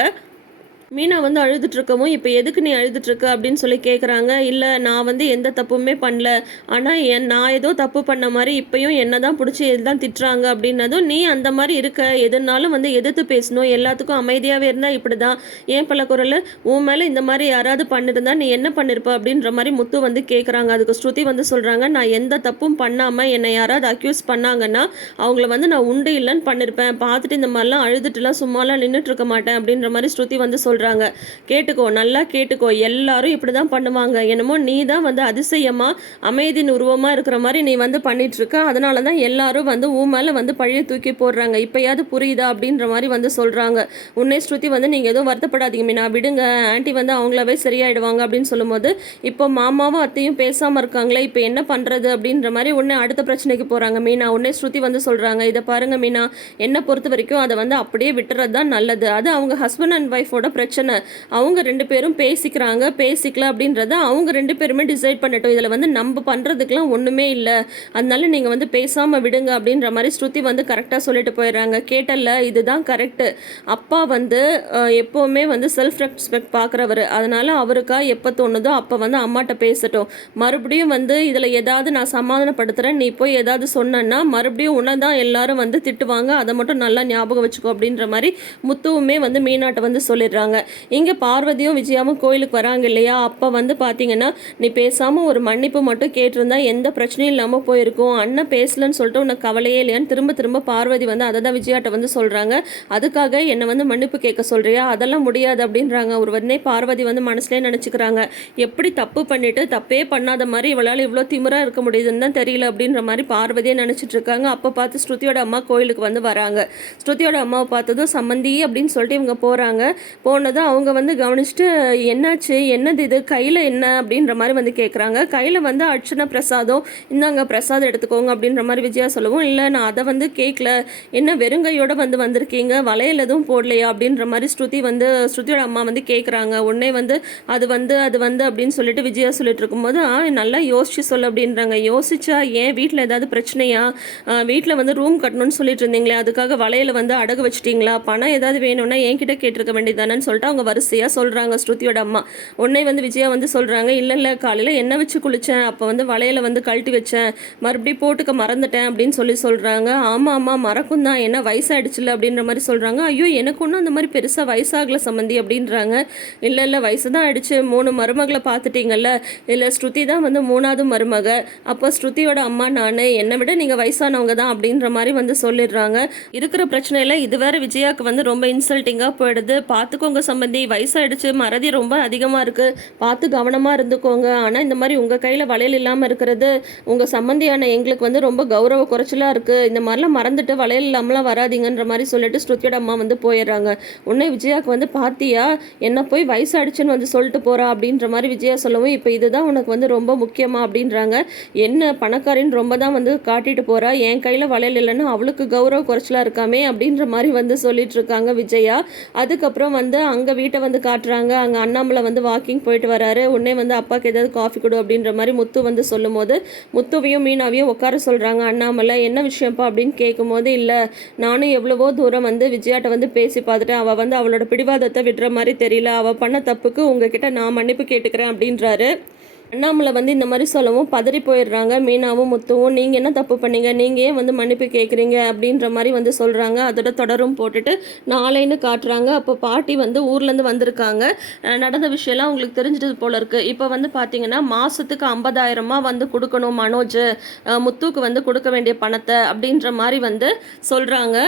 மீனா வந்து அழுதுட்ருக்கவும், இப்போ எதுக்கு நீ அழுதுட்ருக்க அப்படின்னு சொல்லி கேட்குறாங்க. இல்லை, நான் வந்து எந்த தப்புமே பண்ணல, ஆனால் நான் ஏதோ தப்பு பண்ண மாதிரி இப்போயும் என்ன தான் பிடிச்சி எதுதான் திட்டுறாங்க அப்படின்னதும், நீ அந்த மாதிரி இருக்க, எதுனாலும் வந்து எதிர்த்து பேசணும், எல்லாத்துக்கும் அமைதியாகவே இருந்தால் இப்படி தான், ஏன் பல குரல் உன் மேலே இந்த மாதிரி யாராவது பண்ணிருந்தா நீ என்ன பண்ணிருப்ப அப்படின்ற மாதிரி முத்து வந்து கேட்குறாங்க. அதுக்கு ஸ்ருதி வந்து சொல்கிறாங்க, நான் எந்த தப்பும் பண்ணாமல் என்னை யாராவது அக்யூஸ் பண்ணாங்கன்னா அவங்கள வந்து நான் உண்டு இல்லைன்னு பண்ணியிருப்பேன், பார்த்துட்டு இந்த மாதிரிலாம் அழுதுட்டுலாம் சும்மாலாம் நின்றுட்டு இருக்க மாட்டேன் அப்படின்ற மாதிரி ஸ்ருதி வந்து சொல்கிறாங்க. கேட்டுக்கோ, நல்லா கேட்டுக்கோ, எல்லாரும் இப்படி தான் பண்ணுவாங்க, என்னமோ நீ தான் வந்து அதிசயமா அமைதியின் உருவமா இருக்கிற மாதிரி நீ வந்து பண்ணிட்டு இருக்க, அதனால தான் எல்லாரும் வந்து உன் மேலே வந்து பழைய தூக்கி போடுறாங்க, இப்பயாவது புரியுதா அப்படின்ற மாதிரி வந்து சொல்கிறாங்க. உன்னே ஸ்ருதி வந்து நீங்கள் எதுவும் வருத்தப்படாதீங்க மீனா, விடுங்க, ஆன்ட்டி வந்து அவங்களாவே சரியாயிடுவாங்க அப்படின்னு சொல்லும்போது, இப்போ மாமாவும் அத்தையும் பேசாமல் இருக்காங்களே, இப்போ என்ன பண்ணுறது அப்படின்ற மாதிரி உடனே அடுத்த பிரச்சனைக்கு போகிறாங்க மீனா. உடனே ஸ்ருதி வந்து சொல்கிறாங்க, இதை பாருங்க மீனா, என்னை பொறுத்த வரைக்கும் அதை வந்து அப்படியே விட்டுறது தான் நல்லது, அது அவங்க ஹஸ்பண்ட் அண்ட் ஒய்ஃபோட பிரச்சனை, அவங்க 2 பேரும் பேசிக்கலாம் அப்படின்றத அவங்க 2 பேருமே டிசைட் பண்ணட்டும், இதில் வந்து நம்ம பண்ணுறதுக்கெலாம் ஒன்றுமே இல்லை, அதனால நீங்கள் வந்து பேசாமல் விடுங்க அப்படின்ற மாதிரி ஸ்ருதி வந்து கரெக்டாக சொல்லிட்டு போயிடுறாங்க. கேட்டல்ல, இதுதான் கரெக்டு, அப்பா வந்து எப்போவுமே வந்து செல்ஃப் ரெஸ்பெக்ட் பார்க்குறவர், அதனால் அவருக்கா எப்போ தோணுதோ அப்போ வந்து அம்மாட்ட பேசட்டும், மறுபடியும் வந்து இதில் ஏதாவது நான் சமாதானப்படுத்துகிறேன், நீ போய் ஏதாவது சொன்னேன்னா மறுபடியும் உன்னை தான் எல்லாரும் வந்து திட்டுவாங்க, அதை மட்டும் நல்லா ஞாபகம் வச்சுக்கோ அப்படின்ற மாதிரி முத்துவுமே வந்து மீனாட்டை வந்து சொல்லிடுறாங்க. இங்கே பார்வதியும் விஜயாவும் கோயிலுக்கு வராங்க இல்லையா, அப்போ வந்து பார்த்தீங்கன்னா நீ பேசாமல் ஒரு மன்னிப்பு மட்டும் கேட்டிருந்தா எந்த பிரச்சனையும் இல்லாமல் போயிருக்கும், அண்ணன் பேசலன்னு சொல்லிட்டு உனக்கு கவலையே இல்லையான்னு திரும்ப பார்வதி வந்து அதை தான் விஜயாட்ட வந்து சொல்கிறாங்க. அதுக்காக என்னை வந்து மன்னிப்பு கேட்க சொல்கிறியா, அதெல்லாம் முடியாது அப்படின்றாங்க. ஒரு உடனே பார்வதி வந்து மனசுலேயே நினச்சிக்கிறாங்க, எப்படி தப்பு பண்ணிட்டு தப்பே பண்ணாத மாதிரி இவளால் இவ்வளோ திமிராக இருக்க முடியுதுன்னு தான் தெரியல அப்படின்ற மாதிரி பார்வதியே நினச்சிட்டு இருக்காங்க. அப்போ பார்த்து ஸ்ருதியோட அம்மா கோயிலுக்கு வந்து வராங்க. ஸ்ருதியோட அம்மாவை பார்த்ததும் சம்மந்தி அப்படின்னு சொல்லிட்டு இவங்க போகிறாங்க. போனதும் அவங்க வந்து கவனிச்சுட்டு, என்னாச்சு, என்னது இது, கையில் என்ன அப்படின்ற மாதிரி வந்து கேட்குறாங்க. கையில் வந்து அர்ச்சனை பிரசாதம், இந்தாங்க பிரசாதம் எடுத்துக்கோங்க அப்படின்ற மாதிரி விஜயா சொல்லவும், இல்லை நான் அதை வந்து கேட்கல, என்ன வெறுங்கையோடு வந்திருக்கீங்க, வளையல் எதுவும் போடலையா அப்படின்ற மாதிரி ஸ்ருதியோட அம்மா வந்து கேட்குறாங்க. உடனே வந்து அது வந்து அப்படின்னு சொல்லிட்டு விஜயா சொல்லிட்டு இருக்கும்போது, நல்லா யோசிச்சு சொல்லு அப்படின்றாங்க. யோசிச்சா ஏன், வீட்டில் ஏதாவது பிரச்சனையா, வீட்டில் வந்து ரூம் கட்டணும்னு சொல்லிட்டு இருந்தீங்களே, அதுக்காக வளையல வந்து அடகு வச்சிட்டிங்களா, பணம் ஏதாவது வேணும்னா என்கிட்ட கேட்டிருக்க வேண்டியதானு சொல்லிட்டு அவங்க வரிசையாக சொல்கிறாங்க ஸ்ருதியோட அம்மா. உடனே வந்து விஜயா வந்து சொல்கிறாங்க, இல்லை காலையில் எண்ணெய் வச்சு குளித்தேன், அப்போ வந்து வளையலை வந்து கழட்டி வச்சேன், மறுபடியும் போட்டுக்க மறந்துட்டேன் அப்படின்னு சொல்கிறாங்க. ஆமாம் மறக்கும் தான், என்ன வயசாகிடுச்சுல அப்படின்ற மாதிரி சொல்கிறாங்க. ஐயோ எனக்கு ஒன்றும் அந்த மாதிரி பெருசாக வயசாகலை சம்மந்தி அப்படின்றாங்க. இல்லை வயசு தான் ஆயிடுச்சு, 3 மருமகளை பார்த்துட்டீங்கல்ல, இல்லை ஸ்ருதி தான் வந்து 3வது மருமக, அப்போ ஸ்ருதியோட அம்மா நான், என்னை விட நீங்கள் வயசானவங்க தான் அப்படின்ற மாதிரி வந்து சொல்லிடுறாங்க. இருக்கிற பிரச்சனையில் இது வேற விஜயாவுக்கு வந்து ரொம்ப இன்சல்ட்டிங்காக போயிடுது. பார்த்துக்கோங்க சம்பந்தி, வயசாயிடுச்சு, மறதி ரொம்ப அதிகமாக இருக்குது, பார்த்து கவனமாக இருந்துக்கோங்க. ஆனால் இந்த மாதிரி உங்கள் கையில் வளையல் இல்லாமல் இருக்கிறது உங்கள் சம்பந்தியான எங்களுக்கு வந்து ரொம்ப கௌரவ குறைச்சலாக இருக்குது, இந்த மாதிரிலாம் மறந்துட்டு வளையல் இல்லாமலாம் வராதிங்கன்ற மாதிரி சொல்லிட்டு ஸ்ருதியோட அம்மா வந்து போயிடுறாங்க. உடனே விஜயாவுக்கு வந்து பார்த்தியா என்ன போய் வயசாயிடுச்சுன்னு வந்து சொல்லிட்டு போகிறா அப்படின்ற மாதிரி விஜயா சொல்லவும், இப்போ இதுதான் உனக்கு வந்து ரொம்ப முக்கியமா அப்படின்றாங்க. என்ன பணக்காரின்னு ரொம்ப தான் வந்து காட்டிட்டு போகிறா, என் கையில் வளையல் இல்லைன்னா அவளுக்கு கௌரவ குறைச்சலாக இருக்காமே அப்படின்ற மாதிரி வந்து சொல்லிட்டு இருக்காங்க விஜயா. அதுக்கப்புறம் வந்து அங்கே வீட்டை வந்து காட்டுறாங்க. அங்கே அண்ணாமலை வந்து வாக்கிங் போயிட்டு வராரு. உடனே வந்து அப்பாவுக்கு ஏதாவது காஃபி கொடு அப்படின்ற மாதிரி முத்து வந்து சொல்லும் போது முத்துவையும் மீனாவையும் உட்கார சொல்கிறாங்க. அண்ணாமலை என்ன விஷயம்ப்பா அப்படின்னு கேட்கும்போது, இல்லை நானும் எவ்வளவோ தூரம் வந்து விஜயாட்ட வந்து பேசி பார்த்துட்டேன், அவள் வந்து அவளோட பிடிவாதத்தை விடுற மாதிரி தெரியல, அவள் பண்ண தப்புக்கு உங்ககிட்ட நான் மன்னிப்பு கேட்டுக்கிறேன் அப்படின்றாரு. அண்ணாமலை வந்து இந்த மாதிரி சொல்லவும் பதறி போயிடுறாங்க மீனாவும் முத்துவும். நீங்கள் என்ன தப்பு பண்ணீங்க, நீங்கள் ஏன் வந்து மன்னிப்பு கேட்குறீங்க அப்படின்ற மாதிரி வந்து சொல்கிறாங்க. அதோட தொடரும் போட்டுட்டு நாளைன்னு காட்டுறாங்க. அப்போ பாட்டி வந்து ஊர்லேருந்து வந்திருக்காங்க. நடந்த விஷயம்லாம் உங்களுக்கு தெரிஞ்சிட்டது போல இருக்குது. இப்போ வந்து பார்த்தீங்கன்னா மாதத்துக்கு 50,000 வந்து கொடுக்கணும் மனோஜ், முத்துக்கு வந்து கொடுக்க வேண்டிய பணத்தை அப்படின்ற மாதிரி வந்து சொல்கிறாங்க.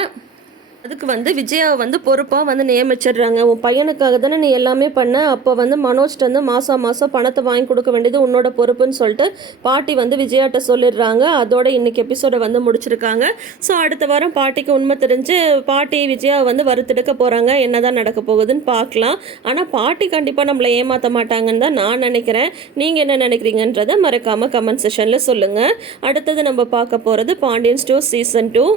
அதுக்கு வந்து விஜயாவை வந்து பொறுப்பாக வந்து நியமிச்சிடுறாங்க. உன் பையனுக்காக தானே நீ எல்லாமே பண்ண, அப்போ வந்து மனோஜ்ட்டு வந்து மாதம் பணத்தை வாங்கி கொடுக்க வேண்டியது உன்னோட பொறுப்புன்னு சொல்லிட்டு பாட்டி வந்து விஜயாட்ட சொல்லிடுறாங்க. அதோட இன்னைக்கு எபிசோடை வந்து முடிச்சிருக்காங்க. ஸோ அடுத்த வாரம் பாட்டிக்கு உண்மை தெரிஞ்சு பாட்டி விஜயாவை வந்து வறுத்தெடுக்க போகிறாங்க. என்னதான் நடக்க போகுதுன்னு பார்க்கலாம். ஆனால் பாட்டி கண்டிப்பாக நம்மளை ஏமாற்ற மாட்டாங்கன்னு தான் நான் நினைக்கிறேன். நீங்கள் என்ன நினைக்கிறீங்கன்றதை மறக்காமல் கமெண்ட் செஷனில் சொல்லுங்கள். அடுத்தது நம்ம பார்க்க போகிறது பாண்டியன் ஸ்டோர்ஸ் சீசன் 2.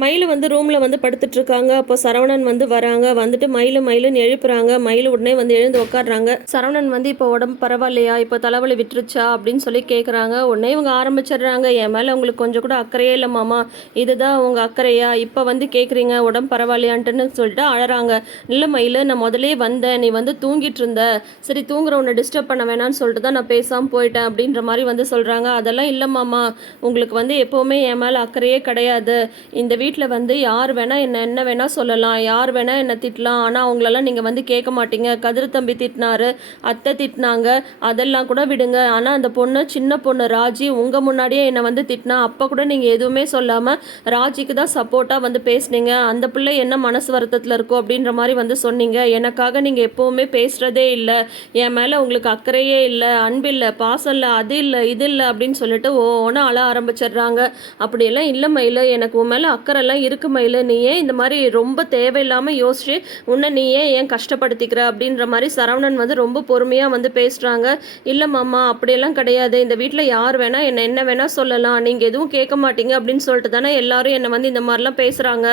மயில் வந்து ரூமில் வந்து படுத்துட்ருக்காங்க. அப்போ சரவணன் வந்து வராங்க. வந்துட்டு மயிலுன்னு எழுப்புறாங்க. மயில் உடனே வந்து எழுந்து உட்காடுறாங்க. சரவணன் வந்து இப்போ உடம்பு பரவாயில்லையா, இப்போ தலைவலி விட்டுருச்சா அப்படின்னு சொல்லி கேட்குறாங்க. உடனே இவங்க ஆரம்பிச்சிடுறாங்க, என் மேலே உங்களுக்கு கொஞ்சம் கூட அக்கறையே இல்லை மாமா, இதுதான் உங்கள் அக்கறையா, இப்போ வந்து கேட்குறீங்க உடம்பு பரவாயில்லையான்ட்டுன்னு சொல்லிட்டு அழறாங்க. இல்லை மயில், நான் முதலே வந்தேன், நீ வந்து தூங்கிட்டு இருந்த, சரி தூங்குற உன்னை டிஸ்டர்ப் பண்ண வேணான்னு சொல்லிட்டு தான் நான் பேசாமல் போயிட்டேன் அப்படின்ற மாதிரி வந்து சொல்கிறாங்க. அதெல்லாம் இல்லை மாமா, உங்களுக்கு வந்து எப்போவுமே என் மேலே அக்கறையே கிடையாது. இந்த வீட்டில் வந்து யார் வேணால் என்ன வேணால் சொல்லலாம், யார் வேணால் என்னை திட்டலாம், ஆனால் அவங்களெல்லாம் நீங்கள் வந்து கேட்க மாட்டீங்க. கதிர் தம்பி திட்டினாரு, அத்தை திட்டினாங்க, அதெல்லாம் கூட விடுங்க. ஆனால் அந்த பொண்ணு, சின்ன பொண்ணு ராஜி உங்கள் முன்னாடியே என்னை வந்து திட்டினா, அப்போ கூட நீங்கள் எதுவுமே சொல்லாமல் ராஜிக்கு தான் சப்போர்ட்டாக வந்து பேசுனீங்க. அந்த பிள்ளை என்ன மனசு வருத்தத்தில் இருக்கோ அப்படின்ற மாதிரி வந்து சொன்னீங்க. எனக்காக நீங்கள் எப்போவுமே பேசுகிறதே இல்லை, என் மேலே உங்களுக்கு அக்கறையே இல்லை, அன்பில்லை, பாசம் இல்லை, அது இல்லை இது இல்லை அப்படின்னு சொல்லிட்டு ஓன அழ ஆரம்பிச்சிடுறாங்க. அப்படியெல்லாம் இல்லை மயில், எனக்கு உன் மேலே அக்கறை எல்லாம் இருக்கு மயில், நீ ஏன் இந்த மாதிரி ரொம்ப தேவையில்லாமல் யோசிச்சு உன்னை நீ ஏன் கஷ்டப்படுத்திக்கிற அப்படின்ற மாதிரி சரவணன் வந்து ரொம்ப பொறுமையாக வந்து பேசுகிறாங்க. இல்லை மாமா அப்படியெல்லாம் கிடையாது, இந்த வீட்டில் யார் வேணால் என்ன வேணால் சொல்லலாம், நீங்கள் எதுவும் கேட்க மாட்டீங்க அப்படின்னு சொல்லிட்டு தானே எல்லாரும் என்னை வந்து இந்த மாதிரிலாம் பேசுகிறாங்க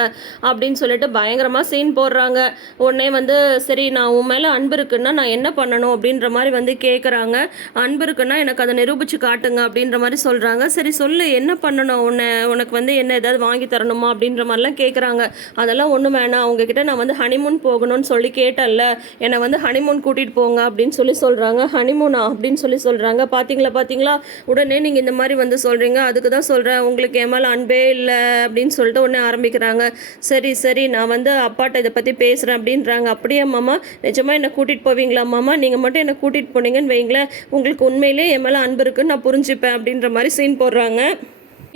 அப்படின்னு சொல்லிட்டு பயங்கரமாக சீன் போடுறாங்க. உடனே வந்து சரி நான் உன் மேலே அன்பு இருக்குன்னா நான் என்ன பண்ணணும் அப்படின்ற மாதிரி வந்து கேட்குறாங்க. அன்பு இருக்குன்னா எனக்கு அதை நிரூபித்து காட்டுங்க அப்படின்ற மாதிரி சொல்கிறாங்க. சரி சொல்லு என்ன பண்ணணும், உனக்கு வந்து என்ன ஏதாவது வாங்கி தரணுமா அப்படின்ற மாதிரிலாம் கேட்குறாங்க. அதெல்லாம் ஒன்றும் வேணாம், அவங்கக்கிட்ட நான் வந்து ஹனிமூன் போகணும்னு சொல்லி கேட்டேன்ல, என்னை வந்து ஹனிமூன் கூட்டிகிட்டு போங்க அப்படின்னு சொல்கிறாங்க. ஹனிமூனா அப்படின்னு சொல்கிறாங்க. பார்த்தீங்களா உடனே நீங்கள் இந்த மாதிரி வந்து சொல்கிறீங்க, அதுக்கு தான் சொல்கிறேன் உங்களுக்கு என் மேலே அன்பே இல்லை அப்படின்னு சொல்லிட்டு உடனே ஆரம்பிக்கிறாங்க. சரி நான் வந்து அப்பாட்ட இதை பற்றி பேசுகிறேன் அப்படின்றாங்க. அப்படியே மாமா நிஜமாக என்னை கூட்டிகிட்டு போவீங்களா மாமா, நீங்கள் மட்டும் என்னை கூட்டிகிட்டு போனீங்கன்னு வைங்களேன், உங்களுக்கு உண்மையிலே என் மேலே அன்பு இருக்குன்னு நான் புரிஞ்சுப்பேன் அப்படின்ற மாதிரி சீன் போடுறாங்க.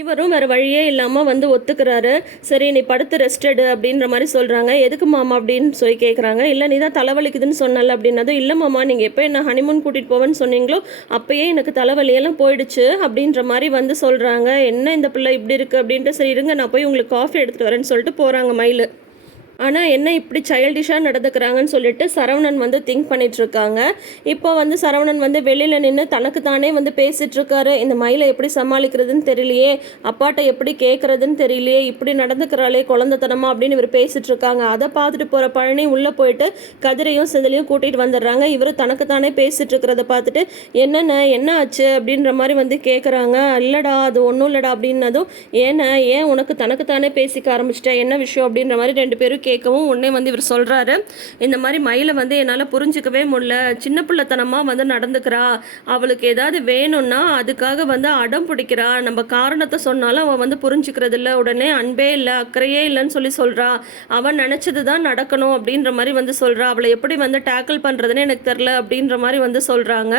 இவரும் வேறு வழியே இல்லாமல் வந்து ஒத்துக்கிறாரு. சரி நீ படுத்து ரெஸ்ட் எடு அப்படின்ற மாதிரி சொல்கிறாங்க. எதுக்கு மாமா அப்படின்னு சொல்லி கேட்குறாங்க. இல்லை நீ தான் தலைவலிக்குதுன்னு சொன்னல அப்படின்னதும், இல்லை மாமா நீங்கள் எப்போ என்ன ஹனிமூன் கூட்டிகிட்டு போவேன்னு சொன்னீங்களோ அப்போயே எனக்கு தலைவலியெல்லாம் போயிடுச்சு அப்படின்ற மாதிரி வந்து சொல்கிறாங்க. என்ன இந்த பிள்ளை இப்படி இருக்குது அப்படின்ட்டு, சரி இருங்க நான் போய் உங்களுக்கு காஃபி எடுத்துகிட்டு வரேன்னு சொல்லிட்டு போகிறாங்க மயில். ஆனால் என்ன இப்படி சைல்டிஷாக நடந்துக்கிறாங்கன்னு சொல்லிட்டு சரவணன் வந்து திங்க் பண்ணிகிட்ருக்காங்க. இப்போ வந்து சரவணன் வந்து வெளியில் நின்று தனக்கு தானே வந்து பேசிகிட்ருக்காரு. இந்த மயிலை எப்படி சமாளிக்கிறதுன்னு தெரியலையே, அப்பாட்ட எப்படி கேட்குறதுன்னு தெரியலையே, இப்படி நடந்துக்கிறாளே குழந்தைத்தனமா அப்படின்னு இவர் பேசிகிட்ருக்காங்க. அதை பார்த்துட்டு போகிற பழனி உள்ளே போயிட்டு கதிரையும் செதிலையும் கூட்டிகிட்டு வந்துடுறாங்க. இவர் தனக்கு தானே பேசிகிட்ருக்கிறத பார்த்துட்டு என்ன ஆச்சு அப்படின்ற மாதிரி வந்து கேட்குறாங்க. இல்லைடா அது ஒன்றும் இல்லைடா அப்படின்னதும், ஏன் உனக்கு தனக்கு தானே பேசிக்க ஆரம்பிச்சிட்டா, என்ன விஷயம் அப்படின்ற மாதிரி ரெண்டு பேரும் கேட்கவும் உடனே வந்து இவர் சொல்கிறாரு, இந்த மாதிரி மயிலை வந்து என்னால் புரிஞ்சிக்கவே முடியல, சின்ன பிள்ளைத்தனமாக வந்து நடந்துக்கிறா, அவளுக்கு ஏதாவது வேணும்னா அதுக்காக வந்து அடம் பிடிக்கிறா, நம்ம காரணத்தை சொன்னாலும் அவள் வந்து புரிஞ்சுக்கிறது இல்லை, உடனே அன்பே இல்லை அக்கறையே இல்லைன்னு சொல்கிறா, அவன் நினச்சது தான் நடக்கணும் அப்படின்ற மாதிரி வந்து சொல்கிறா, அவளை எப்படி வந்து டேக்கிள் பண்ணுறதுன்னு எனக்கு தெரில அப்படின்ற மாதிரி வந்து சொல்கிறாங்க.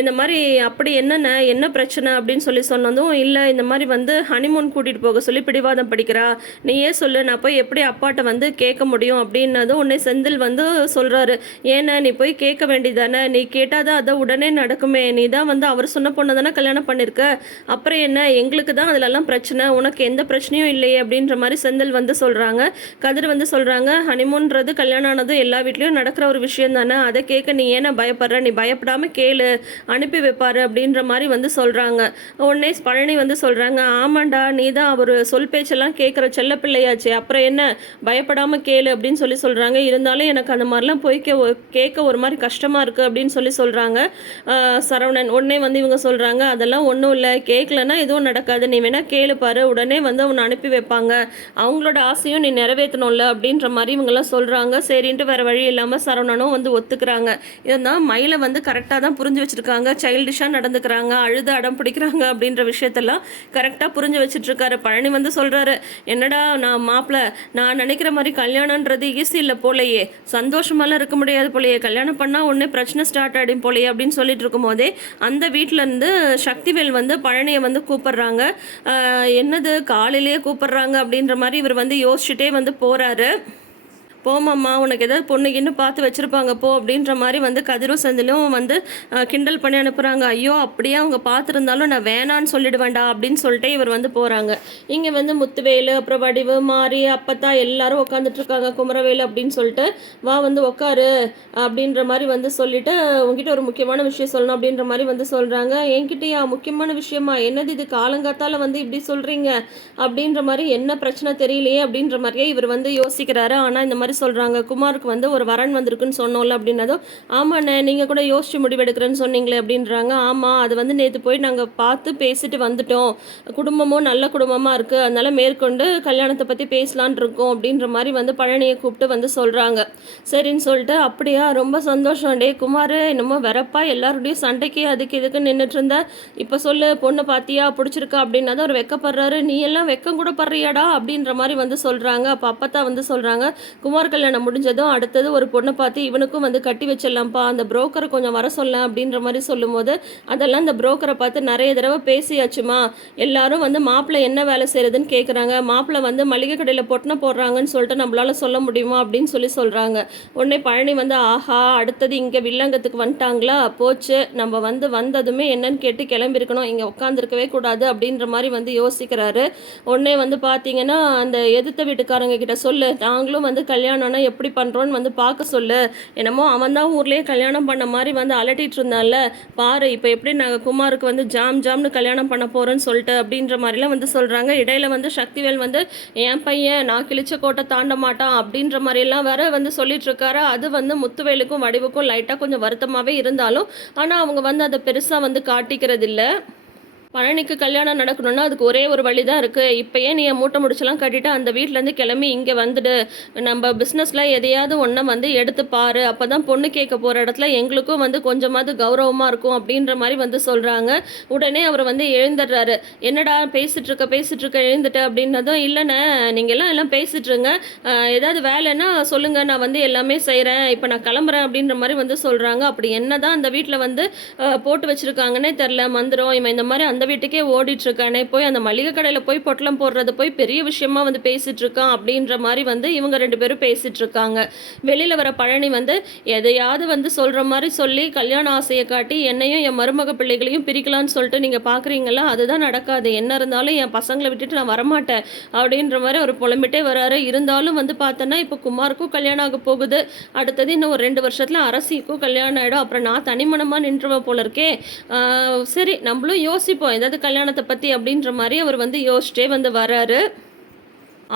இந்த மாதிரி அப்படி என்ன பிரச்சனை அப்படின்னு சொன்னதும், இல்லை இந்த மாதிரி வந்து ஹனிமூன் கூட்டிகிட்டு போக சொல்லி பிடிவாதம் படிக்கிறா, நீயே சொல்லு, நான் போய் எப்படி அப்பாட்ட வந்து கேட்க முடியும் அப்படின்னதும் உடனே செந்தில் வந்து சொல்கிறாரு, ஏன்னா நீ போய் கேட்க வேண்டியதானே, நீ கேட்டால் தான் அதை உடனே நடக்குமே, நீ தான் வந்து அவர் சொன்ன பொண்ணை தானே கல்யாணம் பண்ணியிருக்க, அப்புறம் என்ன எங்களுக்கு தான் அதிலெல்லாம் பிரச்சனை, உனக்கு எந்த பிரச்சனையும் இல்லையே அப்படின்ற மாதிரி செந்தில் வந்து சொல்கிறாங்க. கதிர் வந்து சொல்கிறாங்க, ஹனிமூன்றது கல்யாணம் ஆனது எல்லா வீட்லேயும் நடக்கிற ஒரு விஷயம் தானே, அதை கேட்க நீ ஏன்னா பயப்படுற, நீ பயப்படாமல் கேளு, அனுப்பி வைப்பாரு அப்படின்ற மாதிரி வந்து சொல்கிறாங்க. உடனே பழனி வந்து சொல்கிறாங்க, ஆமாண்டா நீ தான் அவர் சொல் பேச்செல்லாம் கேட்குற செல்ல பிள்ளையாச்சு, அப்புறம் என்ன பயப்படாமல் கேளு அப்படின்னு சொல்கிறாங்க. இருந்தாலும் எனக்கு அந்த மாதிரிலாம் போய் கேட்க ஒரு மாதிரி கஷ்டமாக இருக்குது அப்படின்னு சொல்கிறாங்க சரவணன். உடனே வந்து இவங்க சொல்கிறாங்க, அதெல்லாம் ஒன்றும் இல்லை, கேட்கலன்னா எதுவும் நடக்காது, நீ வேணால் கேளு பாரு, உடனே வந்து அவனை அனுப்பி வைப்பாங்க, அவங்களோட ஆசையும் நீ நிறைவேற்றணும்ல அப்படின்ற மாதிரி இவங்கெல்லாம் சொல்கிறாங்க. சரின்ட்டு வேறு வழி இல்லாமல் சரவணனும் வந்து ஒத்துக்கிறாங்க. இதுதான் மயிலை வந்து கரெக்டாக தான் புரிஞ்சு வச்சுருக்காங்க, சைல்டிஷாக நடந்துக்கிறாங்க, அழுது அடம் பிடிக்கிறாங்க அப்படின்ற விஷயத்தெல்லாம் கரெக்டாக புரிஞ்சு வச்சுட்ருக்காரு. பழனி வந்து சொல்கிறாரு, என்னடா நான் மாப்பிள்ளை, நான் நினைக்கிற மாதிரி கல்யாணன்றது ஈஸி இல்லை போலையே, சந்தோஷமாலாம் இருக்க முடியாது போலையே, கல்யாணம் பண்ணால் ஒன்றே பிரச்சனை ஸ்டார்ட் ஆகிடும் போலையே அப்படின்னு சொல்லிட்டு இருக்கும் போதே அந்த வீட்டிலேருந்து சக்திவேல் வந்து பழனியை வந்து கூப்பிட்றாங்க. என்னது காலையிலேயே கூப்பிட்றாங்க அப்படின்ற மாதிரி இவர் வந்து யோசிச்சுட்டே வந்து போகிறாரு. போமாம்மா, உனக்கு ஏதாவது பொண்ணுக்கின்னு பார்த்து வச்சுருப்பாங்க போ அப்படின்ற மாதிரி வந்து கதிரும் செந்திலும் வந்து கிண்டல் பண்ணி அனுப்புகிறாங்க. ஐயோ அப்படியே அவங்க பார்த்துருந்தாலும் நான் வேணான்னு சொல்லிடுவேண்டா அப்படின்னு சொல்லிட்டு இவர் வந்து போகிறாங்க. இங்கே வந்து முத்துவேலு, அப்புறம் வடிவு, மாறி, அப்பத்தா எல்லாரும் உட்காந்துட்ருக்காங்க. குமரவேலு அப்படின்னு சொல்லிட்டு, வா வந்து உட்காரு அப்படின்ற மாதிரி வந்து சொல்லிட்டு, உங்ககிட்ட ஒரு முக்கியமான விஷயம் சொல்லணும் அப்படின்ற மாதிரி வந்து சொல்கிறாங்க. என்கிட்டயா முக்கியமான விஷயமா, என்னது இது காலங்காத்தால் வந்து இப்படி சொல்கிறீங்க அப்படின்ற மாதிரி, என்ன பிரச்சனை தெரியலையே அப்படின்ற மாதிரியே இவர் வந்து யோசிக்கிறாரு. ஆனால் இந்த மாதிரி சொல்கிறாங்க, குமாருக்கு வந்து ஒரு வரன் வந்திருக்குன்னு சொன்னோம்ல அப்படின்னதும், ஆமாண்ணே நீங்கள் கூட யோசிச்சு முடிவெடுக்கிறேன்னு சொன்னீங்களே அப்படின்றாங்க. ஆமாம், அது வந்து நேற்று போய் நாங்கள் பார்த்து பேசிட்டு வந்துட்டோம், குடும்பமும் நல்ல குடும்பமாக இருக்குது, அதனால் மேற்கொண்டு கல்யாணத்தை பற்றி பேசலான் இருக்கோம் அப்படின்ற மாதிரி வந்து பழனியை கூப்பிட்டு வந்து சொல்கிறாங்க. சரின்னு சொல்லிட்டு, அப்படியா ரொம்ப சந்தோஷம், டே குமார் என்னமோ வெறப்பா எல்லாருடையும் சண்டைக்கு அதுக்கு இதுக்கு நின்றுட்டு இருந்த, இப்போ சொல்லு பொண்ணை பார்த்தியா பிடிச்சிருக்கா அப்படின்னா தான் அவர் வெக்கப்படுறாரு. நீ எல்லாம் வெக்கம் கூட படுறியாடா அப்படின்ற மாதிரி வந்து சொல்கிறாங்க. அப்போ அப்பத்தான் வந்து சொல்கிறாங்க, குமார் கல்யாணம் முடிஞ்சதும் அடுத்தது ஒரு பொண்ணை பார்த்து இவனுக்கும் வந்து கட்டி வச்சிடலாம்ப்பா, அந்த புரோக்கரை கொஞ்சம் வர சொல்ல அப்படின்ற மாதிரி சொல்லும்போது, அதெல்லாம் இந்த புரோக்கரை பார்த்து நிறைய தடவை பேசியாச்சுமா, எல்லாரும் வந்து மாப்பிள்ளை என்ன வேலை செய்கிறதுன்னு கேட்குறாங்க, மாப்பிள்ளை வந்து மளிகை கடையில் பொட்டனை போடுறாங்கன்னு சொல்லிட்டு நம்மளால சொல்ல முடியுமா அப்படின்னு சொல்கிறாங்க. உடனே பழனி வந்து, ஆஹா அடுத்தது இங்கே வில்லங்கத்துக்கு வந்துட்டாங்களா, போச்சு, நம்ம வந்து வந்ததுமே என்னன்னு கேட்டு கிளம்பியிருக்கணும், இங்கே உட்காந்துருக்கவே கூடாது அப்படின்ற மாதிரி வந்து யோசிக்கிறாரு. உடனே வந்து பார்த்தீங்கன்னா, அந்த எதிர்த்த வீட்டுக்காரங்க கிட்ட சொல்லு, நாங்களும் வந்து கல்யாணம்னா எப்படி பண்ணுறோன்னு வந்து பார்க்க சொல்லு, என்னமோ அவன் தான் ஊர்லேயே கல்யாணம் பண்ண மாதிரி வந்து அலட்டிகிட்டு இருந்தான்ல, பாரு இப்போ எப்படி நாங்கள் குமாருக்கு வந்து ஜாம்னு கல்யாணம் பண்ண போகிறோன்னு சொல்லிட்டு அப்படின்ற மாதிரிலாம் வந்து சொல்கிறாங்க. இடையில வந்து சக்திவேல் வந்து, என் பையன் நான் கிழிச்ச கோட்டை தாண்ட மாட்டான் அப்படின்ற மாதிரிலாம் வேற வந்து சொல்லிட்டு இருக்காரு. அது வந்து முத்துவேலுக்கும் வடிவுக்கும் லைட்டாக கொஞ்சம் வருத்தமாகவே இருந்தாலும், ஆனால் அவங்க வந்து அதை பெருசாக வந்து காட்டிக்கிறது இல்லை. பழனிக்கு கல்யாணம் நடக்கணும்னா அதுக்கு ஒரே ஒரு வழி தான் இருக்குது, இப்போயே நீ மூட்டை முடிச்செல்லாம் கட்டிட்டு அந்த வீட்டிலேருந்து கிளம்பி இங்கே வந்துடு, நம்ம பிஸ்னஸில் எதையாவது ஒன்றை வந்து எடுத்து பாரு, அப்போ தான் பொண்ணு கேட்க போகிற இடத்துல எங்களுக்கும் வந்து கொஞ்சமாவது கௌரவமாக இருக்கும் அப்படின்ற மாதிரி வந்து சொல்கிறாங்க. உடனே அவர் வந்து எழுந்துடுறாரு. என்னடா பேசிகிட்டு இருக்க எழுந்துட்டு அப்படின்னதும், இல்லைண்ணே நீங்கள் எல்லாம் பேசிட்டுருங்க, ஏதாவது வேலைன்னா சொல்லுங்கள், நான் வந்து எல்லாமே செய்கிறேன், இப்போ நான் கிளம்புறேன் அப்படின்ற மாதிரி வந்து சொல்கிறாங்க. அப்படி என்ன தான் அந்த வீட்டில் வந்து போட்டு வச்சுருக்காங்கன்னே தெரில மந்திரம், இவன் இந்த மாதிரி அந்த வீட்டுக்கே ஓடிட்டுருக்கானே, போய் அந்த மளிகை கடையில் போய் பொட்டலம் போடுறது போய் பெரிய விஷயமா வந்து பேசிகிட்டு இருக்கான் அப்படின்ற மாதிரி வந்து இவங்க ரெண்டு பேரும் பேசிகிட்டு இருக்காங்க. வெளியில் வர பழனி வந்து எதையாவது வந்து சொல்கிற மாதிரி சொல்லி கல்யாண ஆசையை காட்டி என்னையும் என் மருமக பிள்ளைகளையும் பிரிக்கலான்னு சொல்லிட்டு நீங்கள் பார்க்குறீங்களா, அதுதான் நடக்காது, என்ன இருந்தாலும் என் பசங்களை விட்டுட்டு நான் வரமாட்டேன் அப்படின்ற மாதிரி ஒரு புலம்பிட்டே வராரு. இருந்தாலும் வந்து பார்த்தோன்னா இப்போ குமாருக்கும் கல்யாணம் ஆக போகுது, அடுத்தது இன்னும் ஒரு 2 வருஷத்தில் அரசிக்கும் கல்யாணம் ஆகிடும், அப்புறம் நான் தனிமனமாக நின்றுவேன் போல இருக்கே, சரி நம்மளும் யோசிப்போம் ஏதாவது கல்யாணத்தை பற்றி அப்படின்ற மாதிரி அவர் வந்து யோசிச்சிட்டே வந்து வராரு.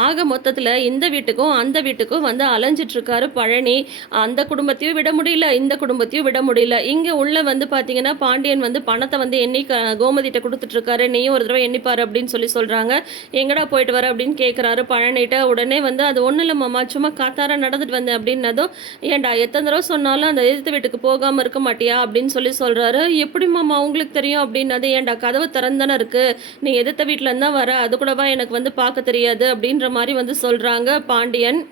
ஆக மொத்தத்தில் இந்த வீட்டுக்கும் அந்த வீட்டுக்கும் வந்து அலைஞ்சிட்டு இருக்காரு பழனி. அந்த குடும்பத்தையும் விட முடியல, இந்த குடும்பத்தையும் விட முடியல. இங்கே உள்ள வந்து பார்த்தீங்கன்னா பாண்டியன் வந்து பணத்தை வந்து எண்ணி கோமதிட்ட கொடுத்துட்ருக்காரு. நீயும் ஒரு தடவை எண்ணிப்பாரு அப்படின்னு சொல்லி சொல்கிறாங்க. எங்கடா போயிட்டு வர அப்படின்னு கேட்குறாரு பழனிட்ட. உடனே வந்து அது ஒன்றும் இல்லை மாமா, சும்மா காத்தார நடந்துட்டு வந்தேன் அப்படின்னதும், ஏன்டா எத்தனை தடவை சொன்னாலும் அந்த எதிர்த்து வீட்டுக்கு போகாமல் இருக்க மாட்டியா அப்படின்னு சொல்லி சொல்கிறாரு. எப்படி மாமா உங்களுக்கு தெரியும் அப்படின்னது, ஏன்டா கதவு திறந்தானே இருக்குது, நீ எதிர்த்த வீட்டில் தான் வர, அது கூடவா எனக்கு வந்து பார்க்க தெரியாது அப்படின்ற மாதிரி வந்து சொல்கிறாங்க பாண்டியன்.